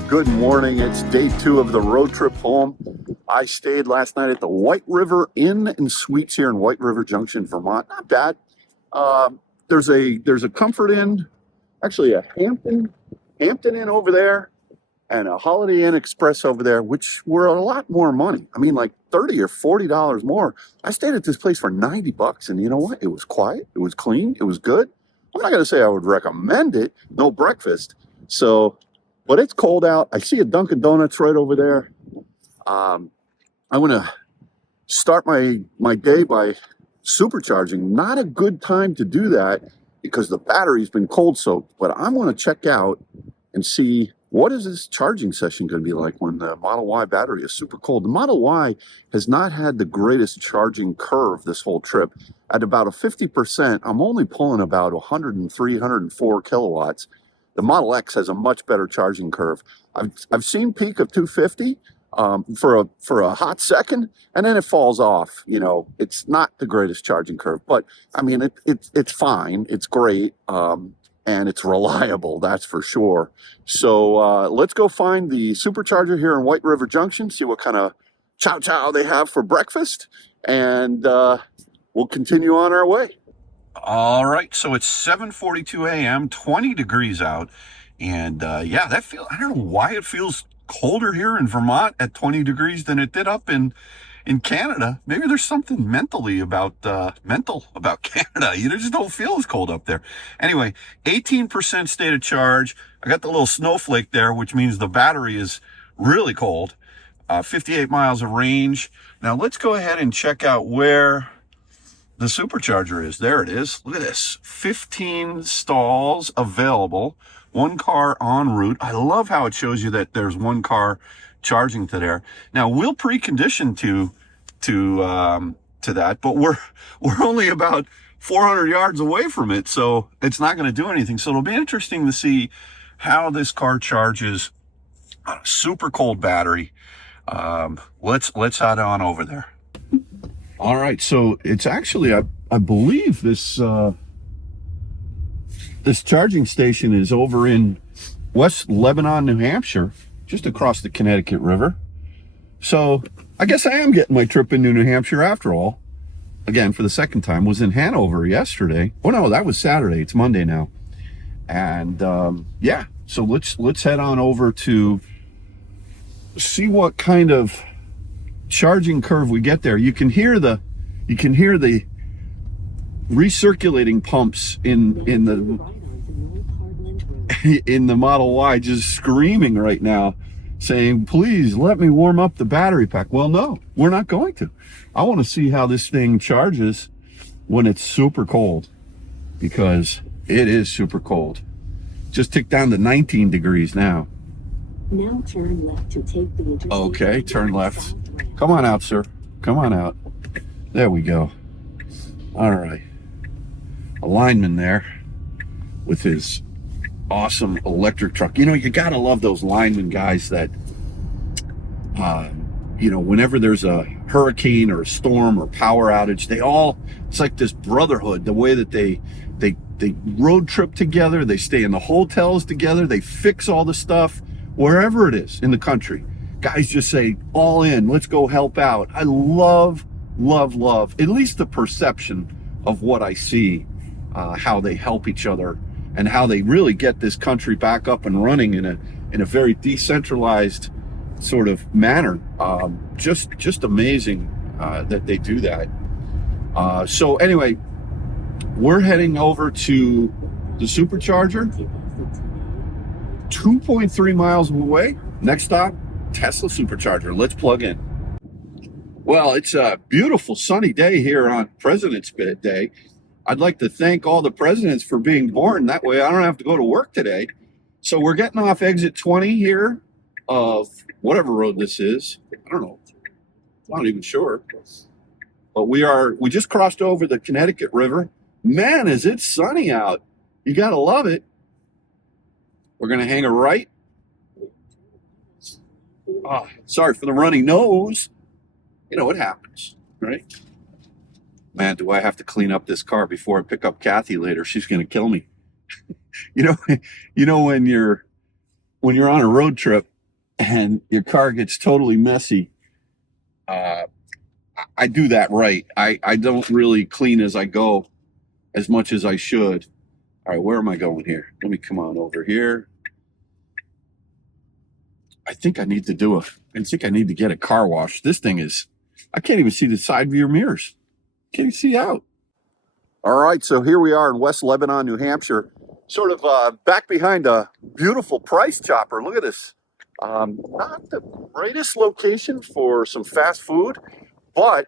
Good morning. It's day 2 of the road trip home. I stayed last night at the White Rive Inn and Suites here in White Rive Junction, Vermont. Not bad. There's a Comfort Inn, actually a Hampton Inn over there, and a Holiday Inn Express over there, which were a lot more money. I mean, like $30 or $40 more. I stayed at this place for $90, and you know what? It was quiet, it was clean, it was good. I'm not gonna say I would recommend it. No breakfast, but it's cold out. I see a Dunkin' Donuts right over there. I'm gonna start my day by supercharging. Not a good time to do that because the battery's been cold soaked, but I'm gonna check out and see what is this charging session going to be like when the Model Y battery is super cold. The Model Y has not had the greatest charging curve this whole trip. At about a 50%, I'm only pulling about 103, 104 kilowatts. The Model X has a much better charging curve. I've seen peak of 250 for a hot second, and then it falls off. You know, it's not the greatest charging curve, but I mean, it's fine. It's great. And it's reliable, that's for sure. So let's go find the Supercharger here in White Rive Junction, see what kind of chow they have for breakfast, and we'll continue on our way. All right, so it's 7:42 a.m., 20 degrees out, and yeah, I don't know why it feels colder here in Vermont at 20 degrees than it did up in Canada. Maybe there's something mental about Canada. You just don't feel as cold up there. Anyway, 18% state of charge. I got the little snowflake there, which means the battery is really cold. 58 miles of range. Now let's go ahead and check out where the Supercharger is. There it is. Look at this. 15 stalls available. 1 car en route. I love how it shows you that there's 1 car charging to there. Now we'll precondition to that, but we're only about 400 yards away from it, so it's not going to do anything. So it'll be interesting to see how this car charges on a super cold battery. Let's head on over there. All right, so it's actually I believe this charging station is over in West Lebanon, New Hampshire, just across the Connecticut River. So I guess I am getting my trip into New Hampshire after all. Again, for the second time. Was in Hanover yesterday. Oh no, that was Saturday. It's Monday now. And yeah, so let's head on over to see what kind of charging curve we get there. You can hear the recirculating pumps in the Model Y just screaming right now, saying, please let me warm up the battery pack. Well, no, we're not going to. I want to see how this thing charges when it's super cold, because it is super cold. Just ticked down to 19 degrees now. Now turn left to take the interstate. Okay, turn left. Come on out, sir. Come on out. There we go. All right. A lineman there with his awesome electric truck. You know, you gotta love those lineman guys that you know, whenever there's a hurricane or a storm or power outage, it's like this brotherhood, the way that they road trip together, they stay in the hotels together, they fix all the stuff wherever it is in the country. Guys just say, all in, let's go help out. I love at least the perception of what I see, how they help each other and how they really get this country back up and running in a very decentralized sort of manner. Just amazing that they do that. So anyway, we're heading over to the Supercharger, 2.3 miles away. Next stop, Tesla Supercharger. Let's plug in. Well, it's a beautiful sunny day here on President's Day. I'd like to thank all the presidents for being born. That way I don't have to go to work today. So we're getting off exit 20 here of whatever road this is. I don't know. I'm not even sure. But we just crossed over the Connecticut River. Man, is it sunny out. You got to love it. We're going to hang a right. Oh, sorry for the runny nose. You know, it happens, right? Man, do I have to clean up this car before I pick up Kathy later. She's going to kill me. you know when you're on a road trip and your car gets totally messy, I do that right. I don't really clean as I go as much as I should. All right, where am I going here? Let me come on over here. I think I need to get a car wash. This thing is, I can't even see the side view mirrors. Can't even see out. All right, so here we are in West Lebanon, New Hampshire, sort of back behind a beautiful price chopper. Look at this. Not the greatest location for some fast food, but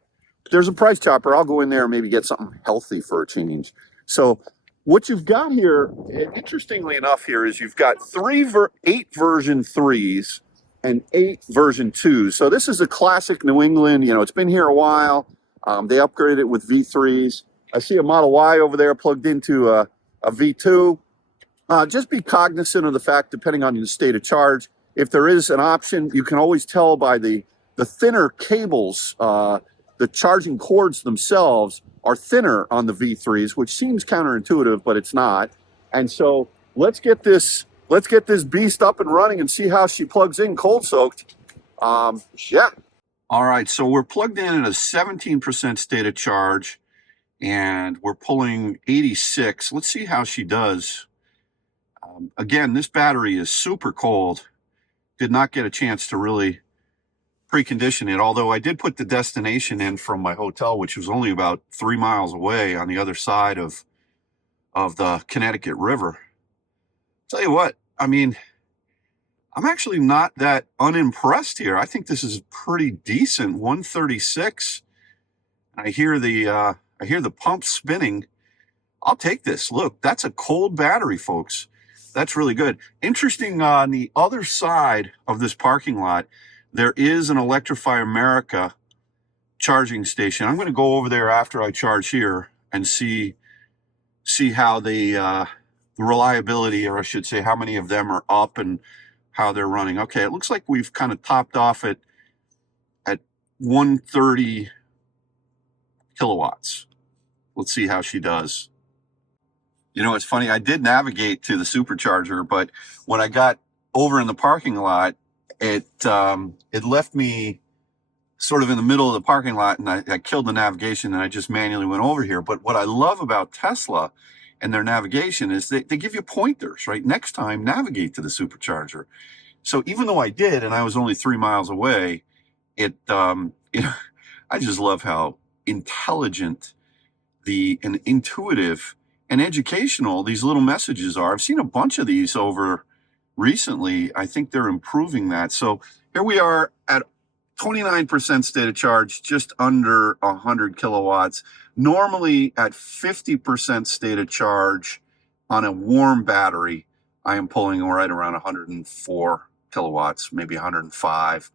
there's a price chopper. I'll go in there and maybe get something healthy for a change. So what you've got here, interestingly enough here, is you've got 8 version 3s and 8 version 2s. So this is a classic New England, you know, it's been here a while. They upgraded it with V3s. I see a Model Y over there plugged into a V2. Just be cognizant of the fact, depending on your state of charge, if there is an option, you can always tell by the thinner cables. The charging cords themselves are thinner on the V3s, which seems counterintuitive, but it's not. And so let's get this beast up and running and see how she plugs in cold soaked. Yeah. All right, so we're plugged in at a 17% state of charge, and we're pulling 86. Let's see how she does. Again, this battery is super cold. Did not get a chance to really precondition it, although I did put the destination in from my hotel, which was only about 3 miles away on the other side of the Connecticut River. Tell you what, I mean, I'm actually not that unimpressed here. I think this is pretty decent. 136. I hear the pump spinning. I'll take this. Look, that's a cold battery, folks. That's really good. Interesting, on the other side of this parking lot, there is an Electrify America charging station. I'm going to go over there after I charge here and see how the reliability, or I should say how many of them are up and how they're running. Okay, it looks like we've kind of topped off at 130 kilowatts. Let's see how she does. You know, it's funny, I did navigate to the Supercharger, but when I got over in the parking lot, it left me sort of in the middle of the parking lot, and I killed the navigation, and I just manually went over here. But what I love about Tesla and their navigation is they give you pointers, right? Next time, navigate to the Supercharger. So even though I did, and I was only 3 miles away, you know, I just love how intelligent and intuitive and educational these little messages are. I've seen a bunch of these over recently. I think they're improving that. So here we are at 29% state of charge, just under 100 kilowatts. Normally at 50% state of charge on a warm battery, I am pulling right around 104 kilowatts, maybe 105.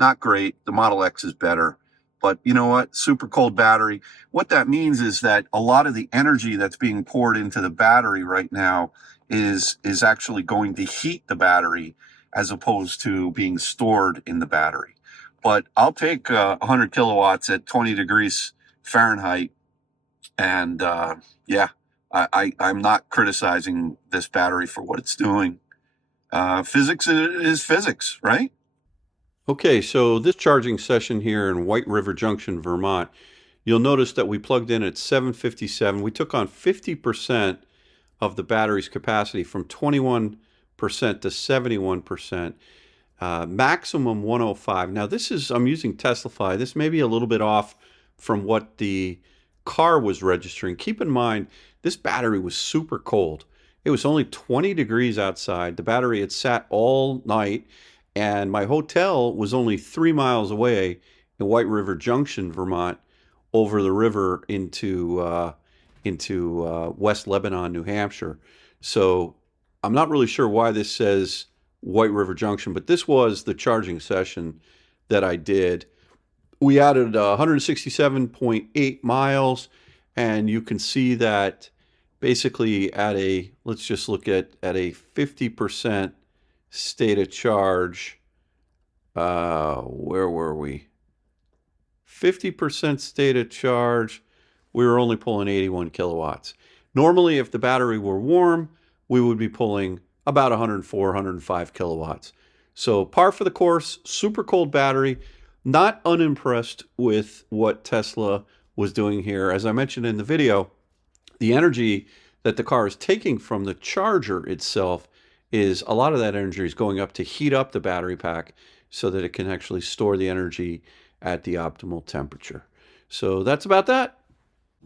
Not great. The Model X is better. But you know what? Super cold battery. What that means is that a lot of the energy that's being poured into the battery right now is actually going to heat the battery as opposed to being stored in the battery. But I'll take 100 kilowatts at 20 degrees Fahrenheit. And yeah, I'm not criticizing this battery for what it's doing. Physics is physics, right? Okay, so this charging session here in White Rive Jctn, Vermont, you'll notice that we plugged in at 757. We took on 50% of the battery's capacity from 21% to 71%. Maximum 105. Now this is, I'm using Teslafy. This may be a little bit off from what the car was registering. Keep in mind, this battery was super cold. It was only 20 degrees outside. The battery had sat all night, and my hotel was only 3 miles away in White Rive Jctn, Vermont, over the river into West Lebanon, New Hampshire. So I'm not really sure why this says White Rive Jctn, but this was the charging session that I did. We added 167.8 miles, and you can see that basically at a, let's just look at a 50% state of charge. Where were we? 50% state of charge. We were only pulling 81 kilowatts. Normally, if the battery were warm, we would be pulling about 104, 105 kilowatts. So par for the course, super cold battery. Not unimpressed with what Tesla was doing here. As I mentioned in the video, the energy that the car is taking from the charger itself is a lot of that energy is going up to heat up the battery pack so that it can actually store the energy at the optimal temperature. So that's about that.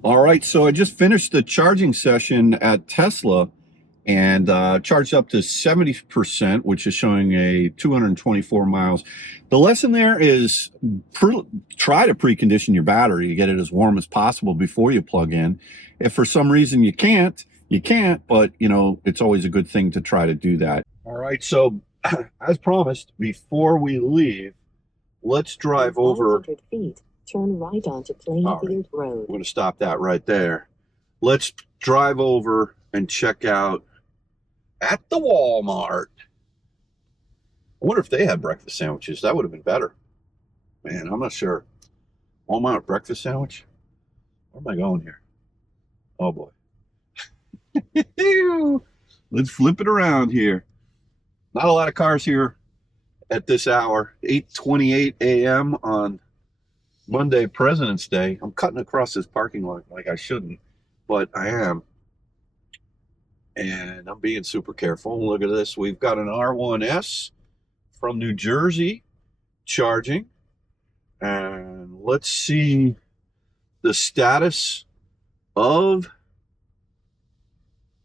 All right, so I just finished the charging session at Tesla and charged up to 70%, which is showing a 224 miles. The lesson there is try to precondition your battery to get it as warm as possible before you plug in. If for some reason you can't, but you know, it's always a good thing to try to do that. All right, so as promised, before we leave, let's drive over. 500 feet, turn right onto Plainfield Road. I'm going to stop that right there. Let's drive over and check out at the Walmart. I wonder if they had breakfast sandwiches. That would have been better. Man, I'm not sure. Walmart breakfast sandwich? Where am I going here? Oh boy. Let's flip it around here. Not a lot of cars here at this hour. 8:28 a.m. on Monday, President's Day. I'm cutting across this parking lot like I shouldn't, but I am. And I'm being super careful. Look at this. We've got an R1S from New Jersey charging. And let's see the status of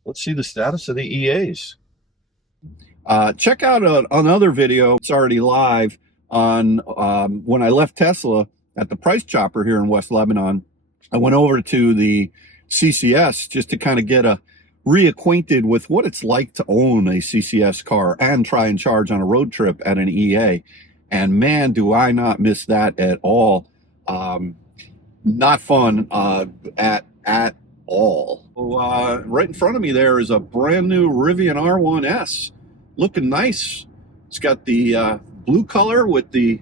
the EAs. Check out another video. It's already live on when I left Tesla at the Price Chopper here in West Lebanon. I went over to the CCS just to kind of get reacquainted with what it's like to own a CCS car and try and charge on a road trip at an EA. And man, do I not miss that at all. Not fun at all. So, right in front of me there is a brand new Rivian R1S. Looking nice. It's got the blue color with the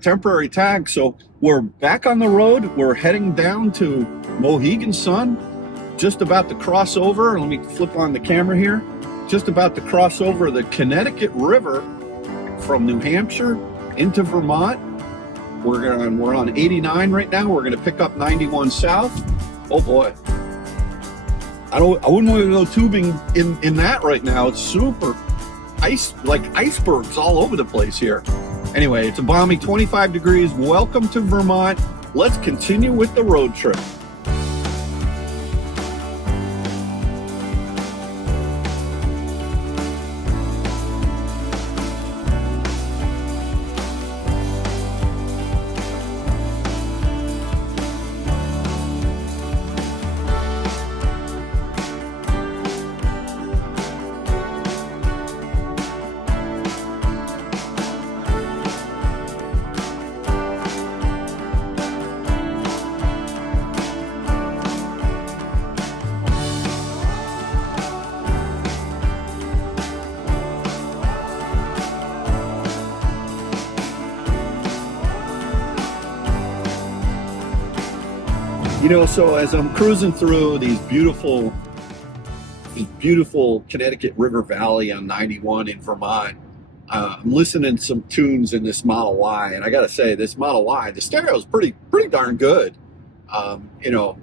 temporary tag. So we're back on the road. We're heading down to Mohegan Sun. Just about to cross over. Let me flip on the camera here. Just about to cross over the Connecticut River from New Hampshire into Vermont. We're on 89 right now. We're gonna pick up 91 south. Oh boy. I wouldn't want to go tubing in that right now. It's super like icebergs all over the place here. Anyway, it's a balmy 25 degrees. Welcome to Vermont. Let's continue with the road trip. You know, so as I'm cruising through these beautiful Connecticut River Valley on 91 in Vermont, I'm listening to some tunes in this Model Y, and I gotta say, this Model Y, the stereo is pretty darn good. You know,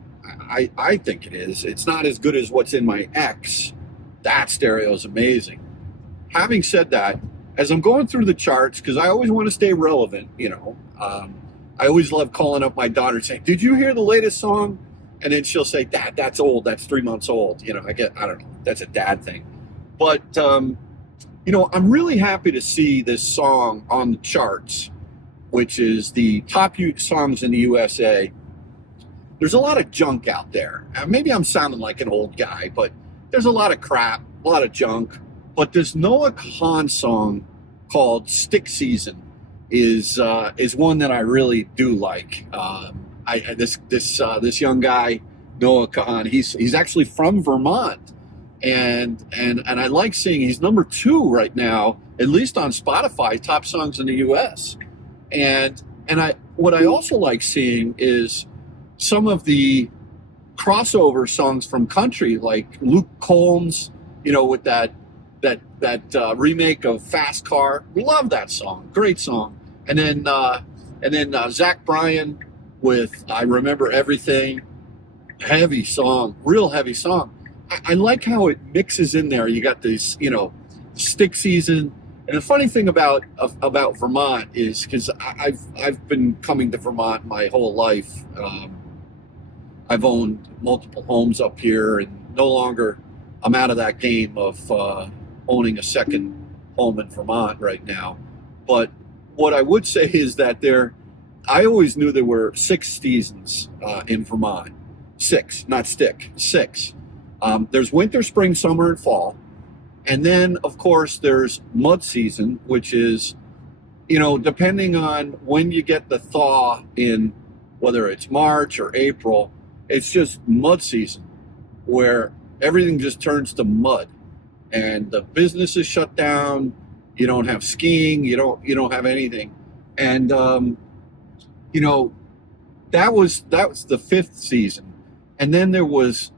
I think it is. It's not as good as what's in my X. That stereo is amazing. Having said that, as I'm going through the charts, because I always want to stay relevant, you know, I always love calling up my daughter and saying, "Did you hear the latest song?" And then she'll say, "Dad, that's old. That's 3 months old." You know, I don't know. That's a dad thing. But, you know, I'm really happy to see this song on the charts, which is the top songs in the USA. There's a lot of junk out there. Maybe I'm sounding like an old guy, but there's a lot of crap, a lot of junk. But this Noah Kahan song called "Stick Season" is one that I really do like. This young guy, Noah Kahan, he's actually from Vermont, and I like seeing he's number 2 right now, at least on Spotify, top songs in the U.S. And what I also like seeing is some of the crossover songs from country, like Luke Combs, you know, with that remake of Fast Car. Love that song. Great song. And then Zach Bryan with I Remember Everything. Heavy song, real heavy song. I like how it mixes in there. You got this, stick season. And the funny thing about Vermont is, because I've been coming to Vermont my whole life. I've owned multiple homes up here, and no longer I'm out of that game of owning a second home in Vermont right now. But what I would say is that I always knew there were 6 seasons in Vermont. 6, not stick, 6. There's winter, spring, summer, and fall. And then, of course, there's mud season, which is, depending on when you get the thaw in, whether it's March or April, it's just mud season, where everything just turns to mud. And the business is shut down. You don't have skiing. You don't have anything. And, that was the 5th season. And then there was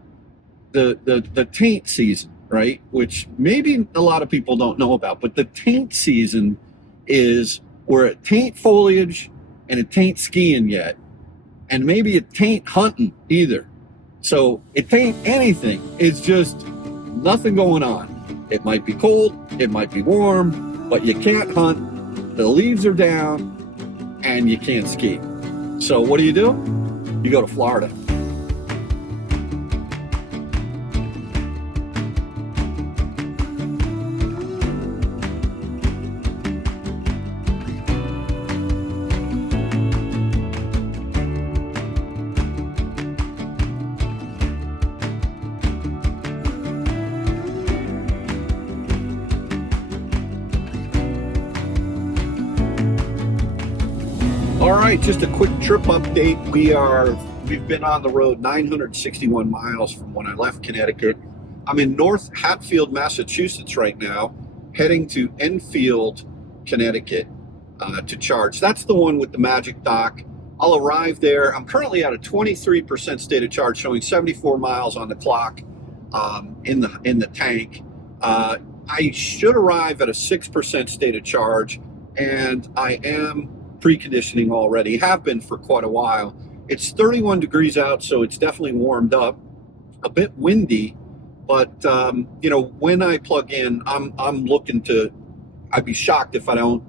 the taint season, right? Which maybe a lot of people don't know about, but the taint season is where it taint foliage and it taint skiing yet, and maybe it taint hunting either. So it taint anything. It's just nothing going on. It might be cold, it might be warm, but you can't hunt. The leaves are down, and you can't ski. So what do? You go to Florida. All right, just a quick trip update. We've been on the road 961 miles from when I left Connecticut. I'm in North Hatfield, Massachusetts right now, heading to Enfield, Connecticut to charge. That's the one with the magic dock. I'll arrive there. I'm currently at a 23% state of charge, showing 74 miles on the clock in the tank. I should arrive at a 6% state of charge, and I am preconditioning already, have been for quite a while. It's 31 degrees out, so it's definitely warmed up, a bit windy, but when I plug in, I'm looking to, I'd be shocked if I don't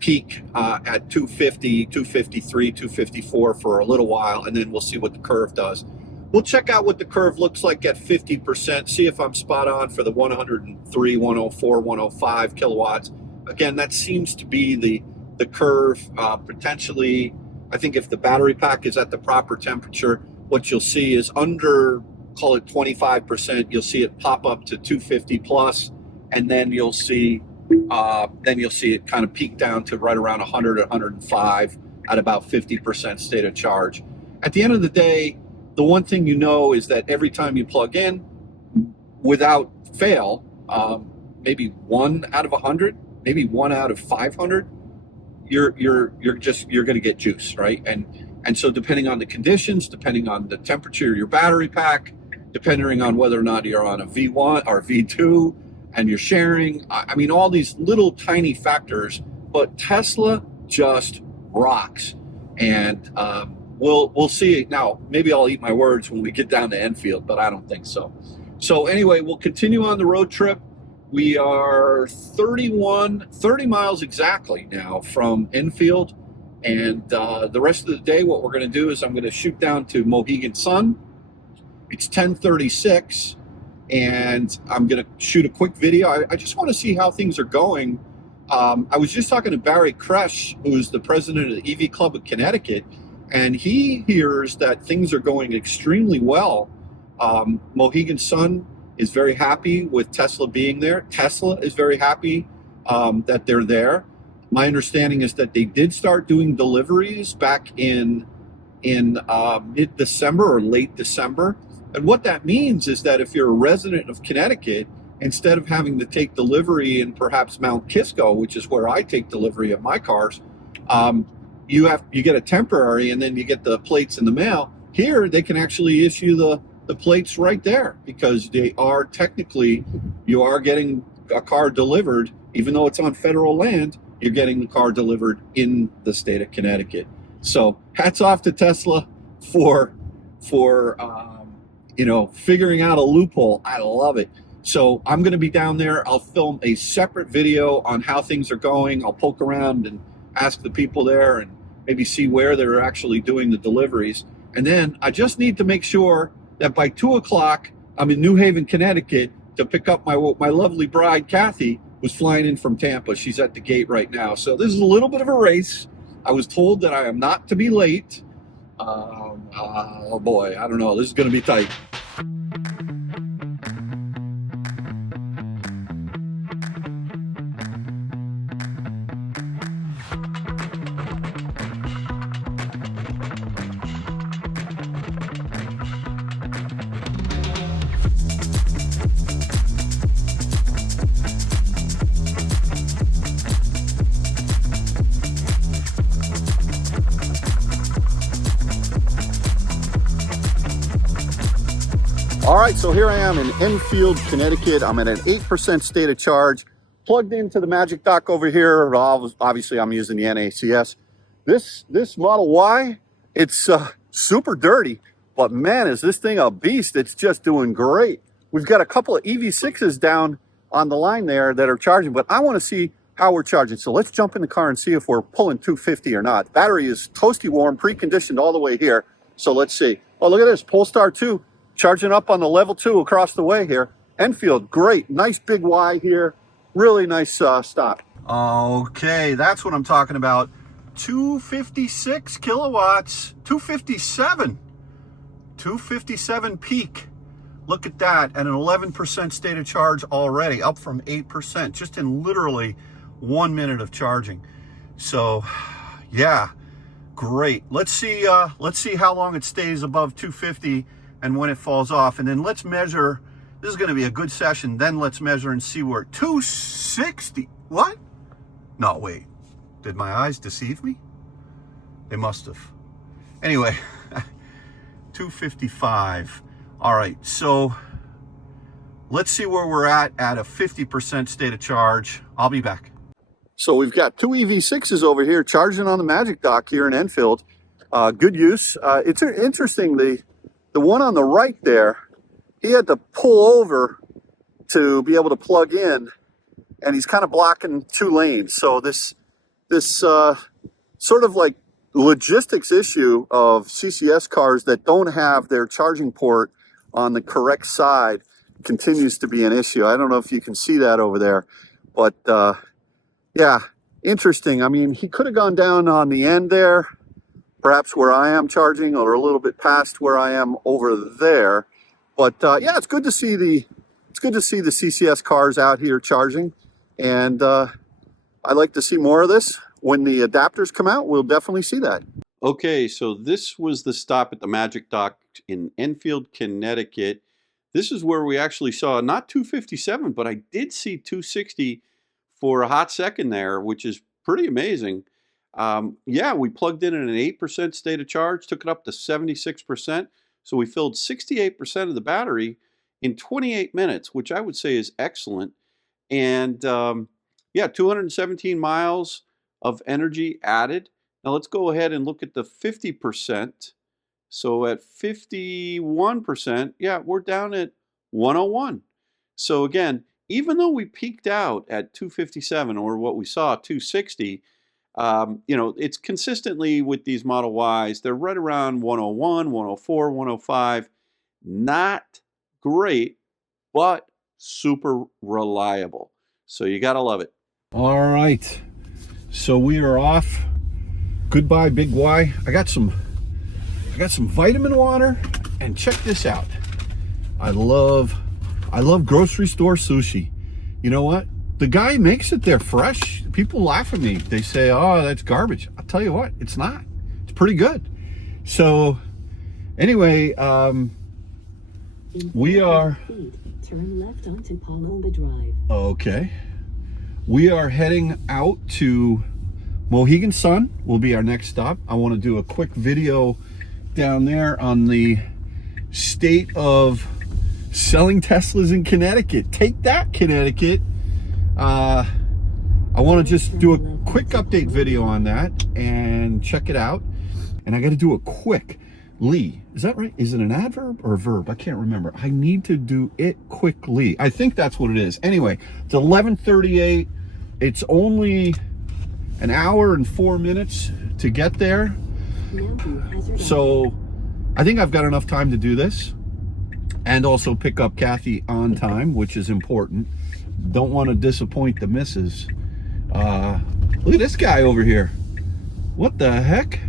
peak at 250, 253, 254 for a little while, and then we'll see what the curve does. We'll check out what the curve looks like at 50%, see if I'm spot on for the 103, 104, 105 kilowatts. Again, that seems to be the curve. Potentially, I think if the battery pack is at the proper temperature, what you'll see is under, call it 25%, you'll see it pop up to 250 plus, and then you'll see it kind of peak down to right around 100 or 105 at about 50% state of charge. At the end of the day, the one thing is that every time you plug in, without fail, maybe 1 out of 100, maybe 1 out of 500, you're going to get juice, right? And so depending on the conditions, depending on the temperature of your battery pack, depending on whether or not you're on a V1 or V2 and you're sharing, I mean, all these little tiny factors, but Tesla just rocks. And we'll see. Now, maybe I'll eat my words when we get down to Enfield, but I don't think so. So anyway, we'll continue on the road trip. We are 30 miles exactly now from Enfield, and the rest of the day what we're going to do is I'm going to shoot down to Mohegan Sun. It's 10:36, and I'm going to shoot a quick video. I just want to see how things are going. I was just talking to Barry Kresh, who's the president of the EV Club of Connecticut, and he hears that things are going extremely well. Mohegan Sun is very happy with Tesla being there. Tesla is very happy that they're there. My understanding is that they did start doing deliveries back in mid-December or late December. And what that means is that if you're a resident of Connecticut, instead of having to take delivery in perhaps Mount Kisco, which is where I take delivery of my cars, you get a temporary and then you get the plates in the mail. Here, they can actually issue the plates right there, because they are technically, you are getting a car delivered, even though it's on federal land, you're getting the car delivered in the state of Connecticut. So hats off to Tesla for you know, figuring out a loophole. I love it. So I'm going to be down there. I'll film a separate video on how things are going. I'll poke around and ask the people there and maybe see where they're actually doing the deliveries. And then I just need to make sure that by 2 o'clock, I'm in New Haven, Connecticut to pick up my lovely bride, Kathy, who's flying in from Tampa. She's at the gate right now. So this is a little bit of a race. I was told that I am not to be late. Oh boy, I don't know. This is going to be tight. All right, so here I am in Enfield, Connecticut. I'm at an 8% state of charge, plugged into the Magic Dock over here. Obviously, I'm using the NACS. This Model Y, it's super dirty, but man, is this thing a beast. It's just doing great. We've got a couple of EV6s down on the line there that are charging, but I want to see how we're charging. So let's jump in the car and see if we're pulling 250 or not. Battery is toasty warm, preconditioned all the way here. So let's see. Oh, look at this, Polestar 2. Charging up on the level 2 across the way here. Enfield, great. Nice big Y here. Really nice stop. Okay, that's what I'm talking about. 256 kilowatts. 257 peak. Look at that. And an 11% state of charge already, up from 8%, just in literally 1 minute of charging. So, yeah, great. Let's see how long it stays above 250 and when it falls off, and then let's measure. This is going to be a good session. Then let's measure and see where 260. What? No, wait. Did my eyes deceive me? They must have. Anyway, 255. All right, so let's see where we're at a 50% state of charge. I'll be back. So we've got two EV6s over here charging on the Magic Dock here in Enfield. Good use. It's interesting. The one on the right there, he had to pull over to be able to plug in, and he's kind of blocking 2 lanes. So this sort of like logistics issue of CCS cars that don't have their charging port on the correct side continues to be an issue. I don't know if you can see that over there, but yeah, interesting. I mean, he could have gone down on the end there, perhaps where I am charging, or a little bit past where I am over there. But yeah, it's good to see the CCS cars out here charging, and I'd like to see more of this. When the adapters come out, we'll definitely see that. Okay, so this was the stop at the Magic Dock in Enfield, Connecticut. This is where we actually saw not 257, but I did see 260 for a hot second there, which is pretty amazing. Yeah, we plugged in at an 8% state of charge, took it up to 76%. So we filled 68% of the battery in 28 minutes, which I would say is excellent. And yeah, 217 miles of energy added. Now let's go ahead and look at the 50%. So at 51%, yeah, we're down at 101. So again, even though we peaked out at 257, or what we saw, 260, you know, it's consistently with these Model Ys, they're right around 101, 104, 105. Not great, but super reliable. So you gotta love it. All right, so we are off. Goodbye, Big Y. I got some vitamin water, and check this out. I love grocery store sushi. You know what? The guy makes it there fresh. People laugh at me. They say, oh, that's garbage. I'll tell you what, it's not. It's pretty good. So anyway, we are... Turn left onto Palomba Drive. Okay. We are heading out to Mohegan Sun will be our next stop. I want to do a quick video down there on the state of selling Teslas in Connecticut. Take that, Connecticut. I want to just do a quick update video on that and check it out. And I got to do a quick Lee. Is that right? Is it an adverb or a verb? I can't remember. I need to do it quickly. I think that's what it is. Anyway, it's 11:38. It's only an hour and 4 minutes to get there. So I think I've got enough time to do this and also pick up Kathy on time, which is important. Don't want to disappoint the missus. Look at this guy over here. What the heck?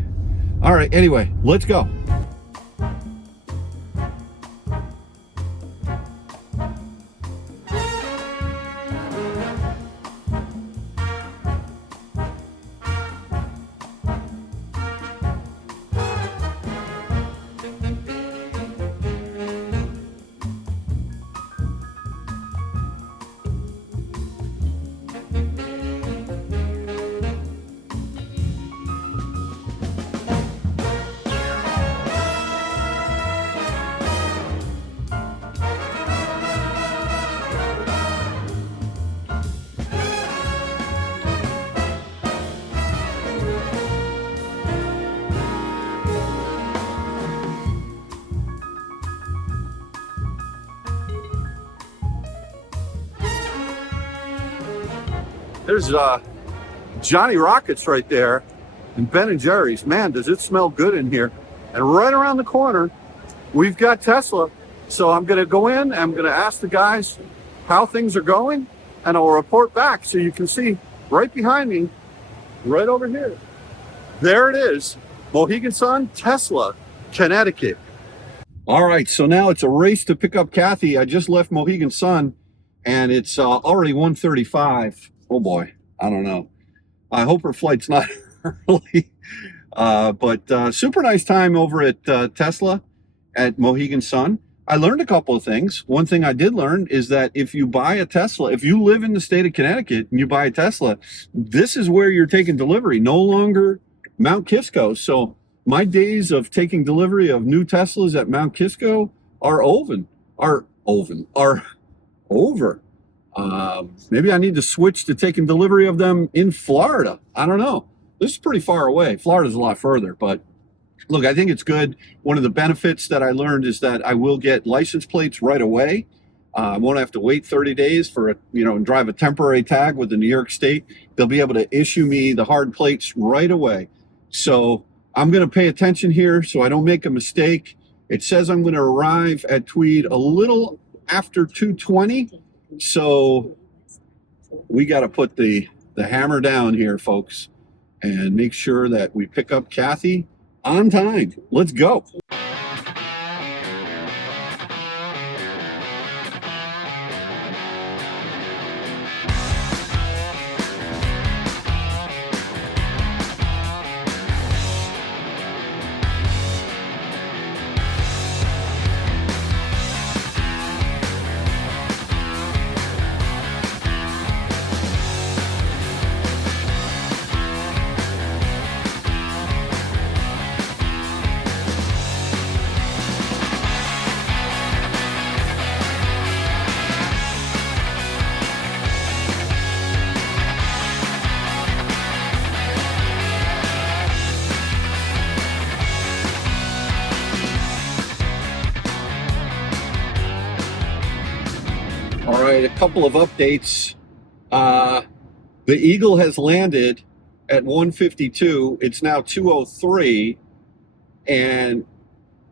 All right, anyway, let's go. There's Johnny Rockets right there and Ben and Jerry's. Man, does it smell good in here. And right around the corner, we've got Tesla. So I'm going to go in, I'm going to ask the guys how things are going, and I'll report back so you can see right behind me, right over here. There it is, Mohegan Sun, Tesla, Connecticut. All right, so now it's a race to pick up Kathy. I just left Mohegan Sun, and it's already 1:35. Oh boy, I don't know. I hope her flight's not early. But super nice time over at Tesla at Mohegan Sun. I learned a couple of things. One thing I did learn is that if you buy a Tesla, if you live in the state of Connecticut and you buy a Tesla, this is where you're taking delivery, no longer Mount Kisco. So my days of taking delivery of new Teslas at Mount Kisco are over. Maybe I need to switch to taking delivery of them in Florida. I don't know. This is pretty far away. Florida's a lot further, but look, I think it's good. One of the benefits that I learned is that I will get license plates right away. I won't have to wait 30 days for and drive a temporary tag with the New York State. They'll be able to issue me the hard plates right away. So I'm going to pay attention here so I don't make a mistake. It says I'm going to arrive at Tweed a little after 2:20. So we got to put the hammer down here, folks, and make sure that we pick up Kathy on time. Let's go. All right, a couple of updates. The Eagle has landed at 1:52. It's now 2:03, and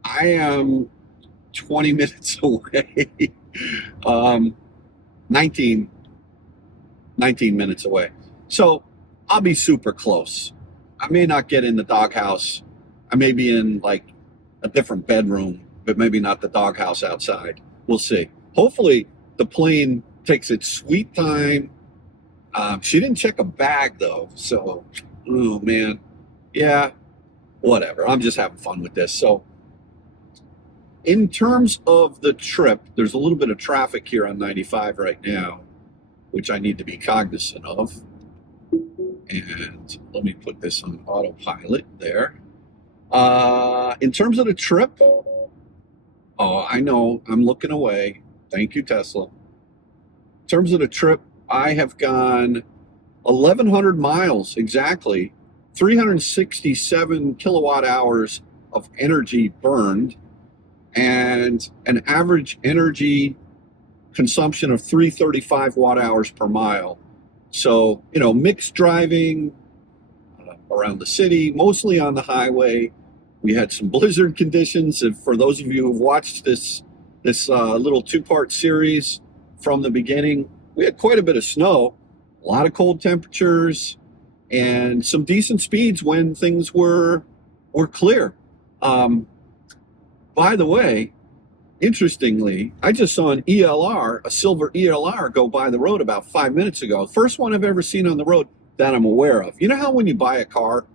I am 20 minutes away. 19 minutes away. So I'll be super close. I may not get in the doghouse. I may be in like a different bedroom, but maybe not the doghouse outside. We'll see. Hopefully the plane takes its sweet time. She didn't check a bag though, so oh man, yeah, whatever. I'm just having fun with this. So in terms of the trip, there's a little bit of traffic here on 95 right now, which I need to be cognizant of. And let me put this on autopilot there. In terms of the trip, oh, I know, I'm looking away. Thank you, Tesla. In terms of the trip, I have gone 1,100 miles exactly, 367 kilowatt hours of energy burned, and an average energy consumption of 335 watt hours per mile. So, you know, mixed driving around the city, mostly on the highway. We had some blizzard conditions. And for those of you who've watched this little two-part series from the beginning, we had quite a bit of snow, a lot of cold temperatures, and some decent speeds when things were clear. By the way, interestingly, I just saw an ELR, a silver ELR, go by the road about 5 minutes ago. First one I've ever seen on the road that I'm aware of. You know how when you buy a car,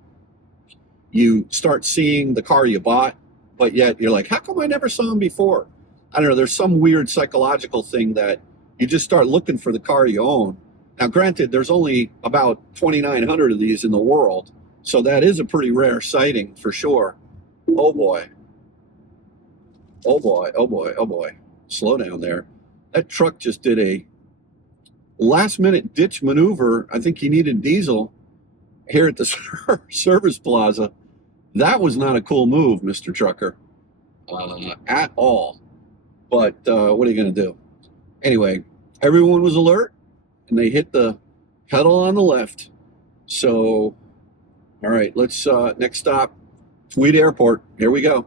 you start seeing the car you bought, but yet you're like, how come I never saw him before? I don't know, there's some weird psychological thing that you just start looking for the car you own. Now, granted, there's only about 2,900 of these in the world, so that is a pretty rare sighting for sure. Oh boy. Oh boy, oh boy, oh boy. Slow down there. That truck just did a last-minute ditch maneuver. I think he needed diesel here at the service plaza. That was not a cool move, Mr. Trucker, at all. But what are you going to do? Anyway, everyone was alert, and they hit the pedal on the left. So, all right, let's, next stop, Tweed Airport. Here we go.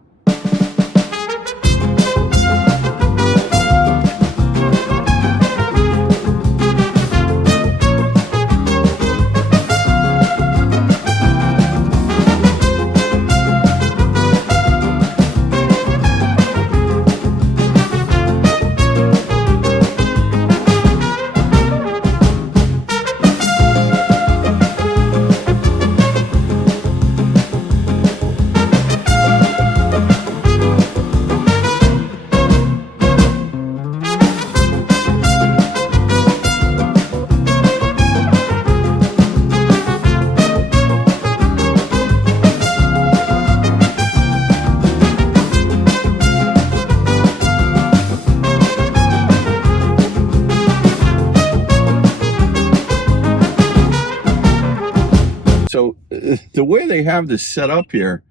The way they have this set up here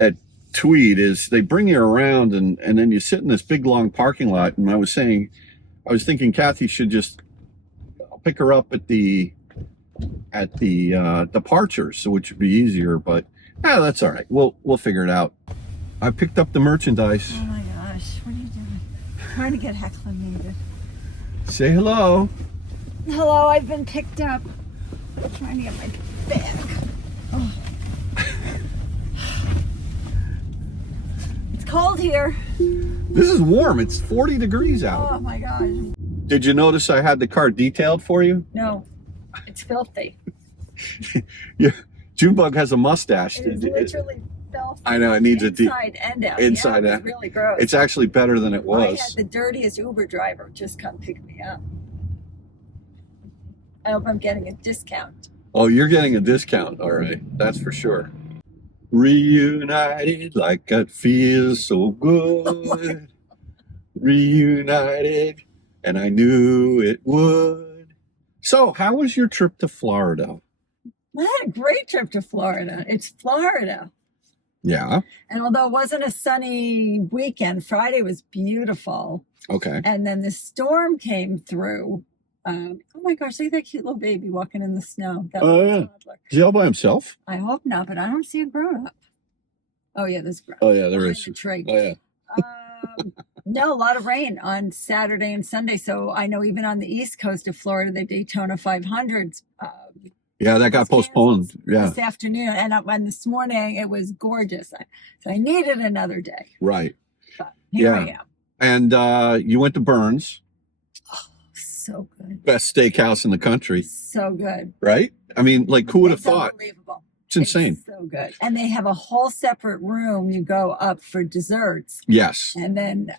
at Tweed is they bring you around and then you sit in this big long parking lot. And I was thinking Kathy should just pick her up at the departures, which would be easier, but that's all right. We'll figure it out. I picked up the merchandise. Oh my gosh, what are you doing? Trying to get acclimated. Say hello. Hello, I've been picked up. I'm trying to get my bag. Oh. It's cold here. This is warm. It's 40 degrees out. Oh my gosh. Did you notice I had the car detailed for you? No, it's filthy. Yeah, Junebug has a mustache. It is literally filthy. I know, it needs inside and out. inside yeah, out. It's really gross. It's actually better than it was. I had the dirtiest Uber driver just come pick me up. I hope I'm getting a discount. Oh, you're getting a discount. All right. That's for sure. Reunited like it feels so good. Reunited, and I knew it would. So, how was your trip to Florida? I had a great trip to Florida. It's Florida. Yeah. And although it wasn't a sunny weekend, Friday was beautiful. Okay. And then the storm came through. Oh my gosh, look at that cute little baby walking in the snow. That Oh, little yeah. toddler. Is he all by himself? I hope not, but I don't see a grown up. Oh yeah, there's grown. Oh, yeah, there behind is. the tree. Oh, yeah. No, a lot of rain on Saturday and Sunday. So I know even on the east coast of Florida, the Daytona 500s. Yeah, that got postponed. Yeah. This afternoon, and this morning it was gorgeous. So I needed another day. Right. But here I Yeah. am. And you went to Bern's, So good. best steakhouse in the country, So good. right? I mean, like, who would have It's thought? unbelievable. It's insane. It's so good. And they have a whole separate room. You go up for desserts. Yes. And then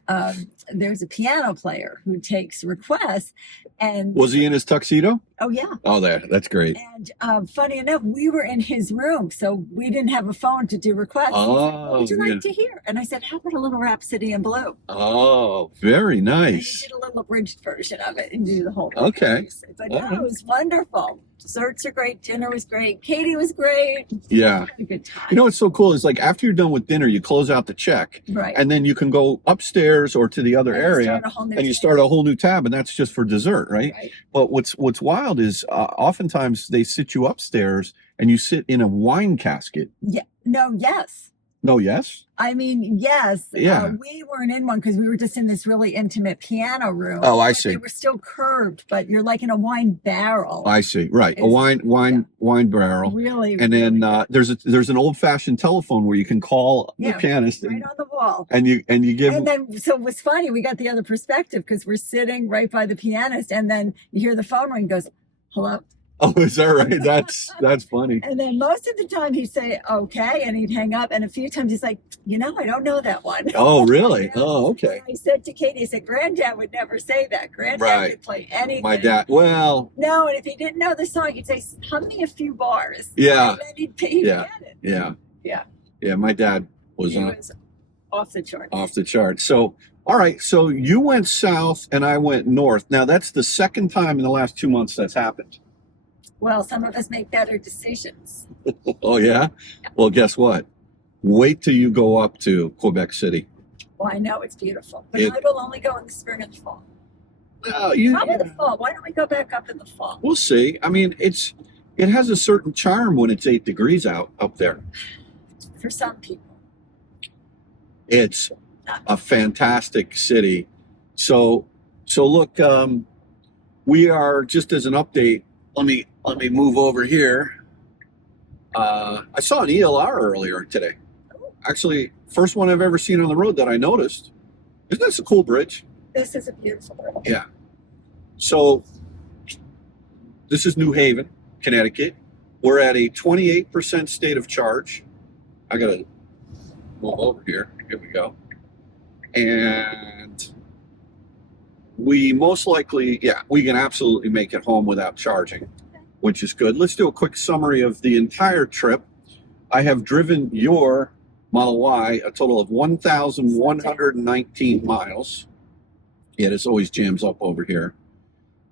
there's a piano player who takes requests. And Was he in his tuxedo? Oh, yeah. Oh, that's great. And funny enough, we were in his room, so we didn't have a phone to do requests. He said, what would you like to hear? And I said, how about a little Rhapsody in Blue? Oh, very And he nice. did a little abridged version of it and do the whole thing. Okay. But no, it was wonderful. Desserts are great. Dinner was great. Katie was great. Yeah. Had a good time. You know what's so cool is like after you're done with dinner, you close out the check, Right. and then you can go upstairs or to the other And you area, start a whole new and you tab. start a whole new tab, and that's just for dessert, right? Right. But what's wild is oftentimes they sit you upstairs and you sit in a wine casket. Yeah. No, yes. No, yes. I mean, yes. Yeah. We weren't in one because we were just in this really intimate piano room. Oh, I But see. They were still curved, but you're like in a wine barrel. I see. Right, a It's- wine barrel. Really. And then really there's an old fashioned telephone where you can call the Yeah, pianist good. Right on the wall. and you give And then, so it was funny. We got the other perspective because we're sitting right by the pianist, and then you hear the phone ring. Goes, hello. oh, is that right? That's funny. And then most of the time he'd say okay, and he'd hang up. And a few times he's like, I don't know that one. Oh, really? Yeah. Oh, okay. I said to Katie, I said, Granddad would never say that. Granddad Right. could play anything. My dad. Well, No, and if he didn't know the song, he'd say, hum me a few bars. Yeah. And then he'd Yeah. get it. yeah, Yeah. yeah. My dad was He on was off the chart. off the chart. So, all right. So you went south and I went north. Now that's the second time in the last 2 months that's happened. Well, some of us make better decisions. Oh yeah. Well, guess what? Wait till you go up to Quebec City. Well, I know it's beautiful, but It- I will only go in the spring and the fall. Well, Probably the fall. Why don't we go back up in the fall? we'll see. I mean, it has a certain charm when it's 8 degrees out up there. For some people. It's a fantastic city. So look, we are, just as an update. Let me move over here. I saw an ELR earlier today. Actually, first one I've ever seen on the road that I noticed. Isn't this a cool bridge? This is a beautiful bridge. Yeah. So this is New Haven, Connecticut. We're at a 28% state of charge. I gotta move over here. Here we go. And we most likely, we can absolutely make it home without charging, which is good. Let's do a quick summary of the entire trip. I have driven your Model Y a total of 1,119 miles. Yeah, this always jams up over here.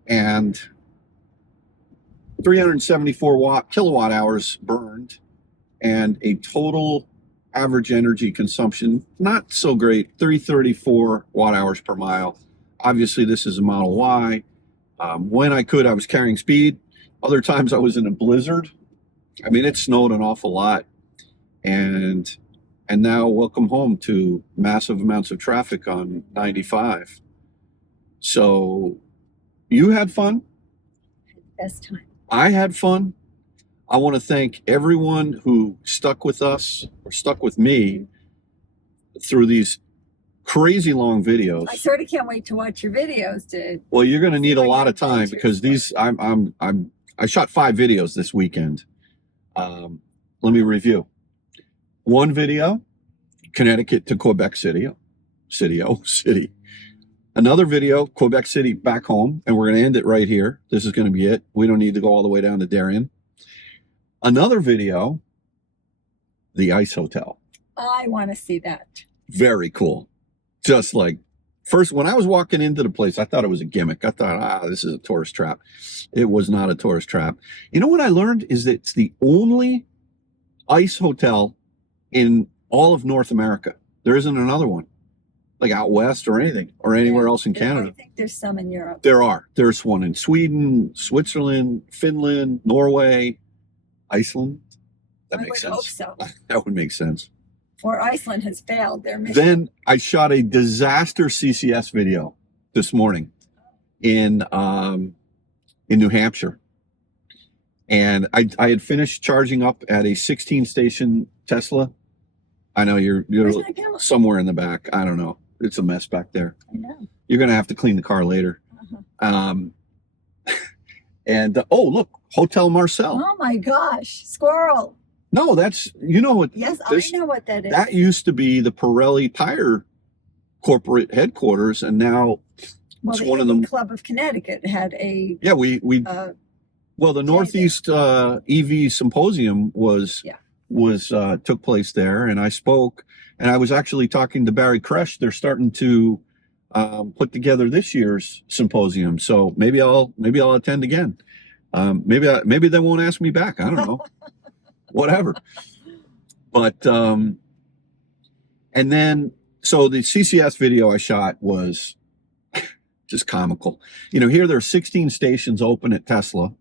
And 374 kilowatt hours burned, and a total average energy consumption, not so great, 334 watt hours per mile. Obviously, this is a Model Y. When I could, I was carrying speed. Other times I was in a blizzard. I mean, it snowed an awful lot. And now welcome home to massive amounts of traffic on 95. So you had fun. Best time. I had fun. I want to thank everyone who stuck with us or stuck with me through these crazy long videos. I sort of can't wait to watch your videos. Well, you're going to need a what lot your of time adventures because these I shot 5 videos this weekend. Let me review. One video, Connecticut to Quebec City. Another video, Quebec City back home, and we're going to end it right here. This is going to be it. We don't need to go all the way down to Darien. Another video, the Ice Hotel. I want to see that. Very cool. Just like, first, when I was walking into the place, I thought it was a gimmick. I thought, this is a tourist trap. It was not a tourist trap. You know what I learned is that it's the only ice hotel in all of North America. There isn't another one, like out west or anything, or anywhere else in Canada. I think there's some in Europe. There are. There's one in Sweden, Switzerland, Finland, Norway, Iceland. That I makes would hope sense. so. That would make sense. Or Iceland has failed their mission. Then I shot a disaster CCS video this morning in New Hampshire. And I had finished charging up at a 16 station Tesla. I know you're Where's my camera? somewhere in the back. I don't know. It's a mess back there. I know. You're going to have to clean the car later. Uh-huh. And oh, look, Hotel Marcel. Oh my gosh, squirrel. No, that's, you know what? Yes, this- I know what that is. That used to be the Pirelli tire corporate headquarters, and now well, it's the one of them. Club of Connecticut had a Yeah, we uh, Well, the Northeast EV Symposium took place there, and I spoke, and I was actually talking to Barry Kresh. They're starting to put together this year's symposium, so maybe I'll attend again. Maybe they won't ask me back. I don't know. Whatever. But and then so the CCS video I shot was just comical. You know, here there are 16 stations open at Tesla,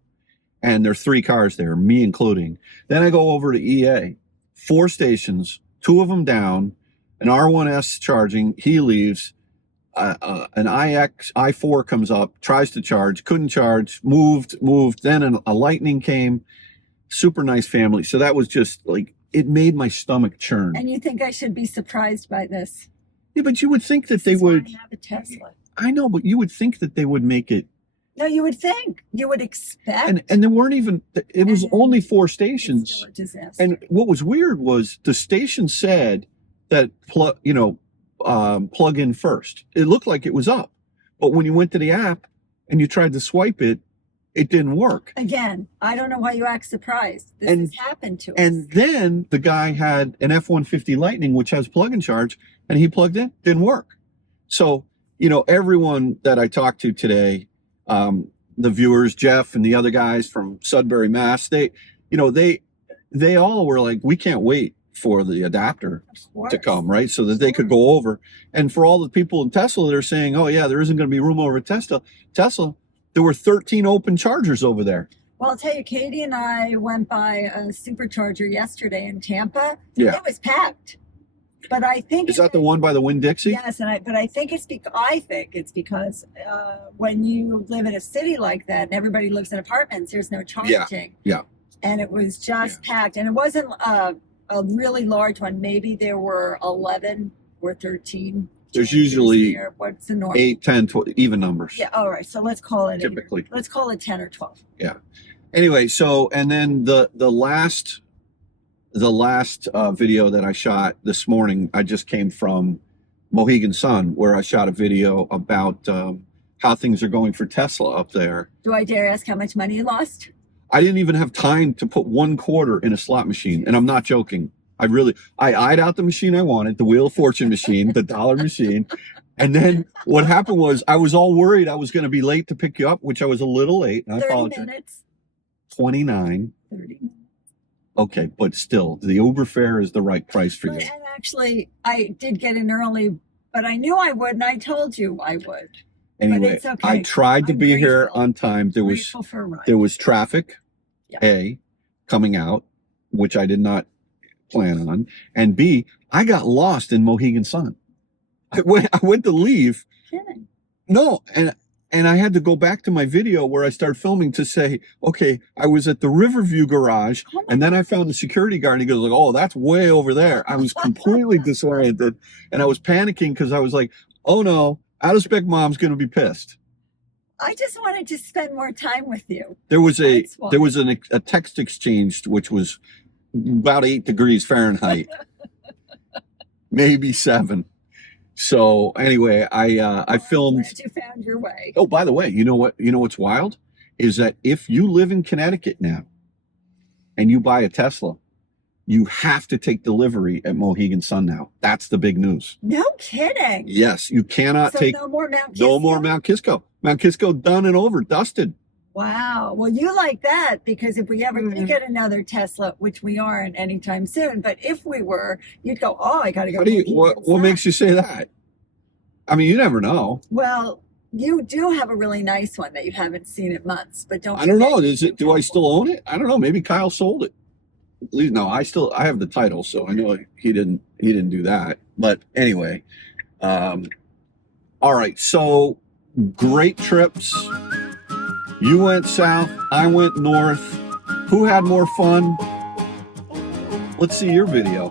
and there are 3 cars there, me including. Then I go over to EA, 4 stations, 2 of them down, an R1S charging, he leaves, an i4 comes up, tries to charge, couldn't charge, moved, then a Lightning came, super nice family. So that was just like, it made my stomach churn. And you think I should be surprised by this? Yeah, but you would think that they would. I have a Tesla. I know, but you would think that they would make it. No, you would think. You would expect. And there weren't even, it was only 4 stations. It's still a disaster. And what was weird was the station said that, plug in first. It looked like it was up. But when you went to the app and you tried to swipe it, it didn't work. Again, I don't know why you act surprised. This has happened to us. And then the guy had an F-150 Lightning, which has plug-in charge, and he plugged in, didn't work. So, you know, everyone that I talked to today, the viewers, Jeff and the other guys from Sudbury, Mass, they all were like, we can't wait for the adapter to come, right? So that they could go over. And for all the people in Tesla that are saying, oh yeah, there isn't going to be room over at Tesla, there were 13 open chargers over there. Well, I'll tell you, Katie and I went by a Supercharger yesterday in Tampa. Yeah. It was packed. But I think is that the one by the Winn-Dixie? Yes, but I think it's because when you live in a city like that and everybody lives in apartments, there's no charging. Yeah. And it was just packed, and it wasn't a really large one. Maybe there were 11 or 13. There's usually there. What's the normal? 8, 10, 12, even numbers. Yeah. All right. So let's call it typically. Let's call it 10 or 12. Yeah. Anyway, so and then the last video that I shot this morning, I just came from Mohegan Sun, where I shot a video about how things are going for Tesla up there. Do I dare ask how much money you lost? I didn't even have time to put 1 quarter in a slot machine, and I'm not joking. I eyed out the machine I wanted, the Wheel of Fortune machine, the dollar machine. And then what happened was I was all worried I was going to be late to pick you up, which I was a little late. And I 30 apologize. minutes. 29. 30 minutes. Okay, but still, the Uber fare is the right price for you. And actually, I did get in early, but I knew I would, and I told you I would. Anyway, but it's okay. I tried to be here on time. There was traffic, coming out, which I did not plan on, and B, I got lost in Mohegan Sun. I went to leave. Kidding. No, and I had to go back to my video where I started filming to say, okay, I was at the Riverview garage, and then I found the security guard, and he goes like, oh, that's way over there. I was completely disoriented, and I was panicking because I was like, oh no, Out of Spec Mom's going to be pissed. I just wanted to spend more time with you. There was a text exchange, which was about 8 degrees Fahrenheit, maybe 7. So anyway, I filmed. Glad you found your way. Oh, by the way, you know what's wild is that if you live in Connecticut now and you buy a Tesla, you have to take delivery at Mohegan Sun now. That's the big news. No kidding. Yes, you cannot take no more Mount Kisco. No more Mount Kisco. Mount Kisco done and over, dusted. Wow. Well, you like that because if we ever did get another Tesla, which we aren't anytime soon, but if we were, you'd go, oh, I got to go. What makes you say that? I mean, you never know. Well, you do have a really nice one that you haven't seen in months, but don't. I don't know. Do I still own it? I don't know. Maybe Kyle sold it. At least, no, I have the title, so I know he didn't do that. But anyway, all right. So great trips. You went south, I went north. Who had more fun? Let's see your video.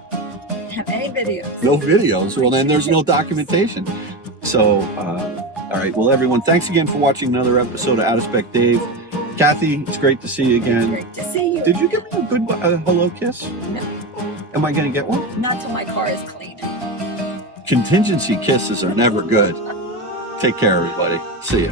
Have any videos? No videos. Well, then there's no documentation. So, all right. Well, everyone, thanks again for watching another episode of Out of Spec Dave. Kathy, it's great to see you again. Great to see you. Did you give me a good hello kiss? No. Am I going to get one? Not till my car is clean. Contingency kisses are never good. Take care, everybody. See ya.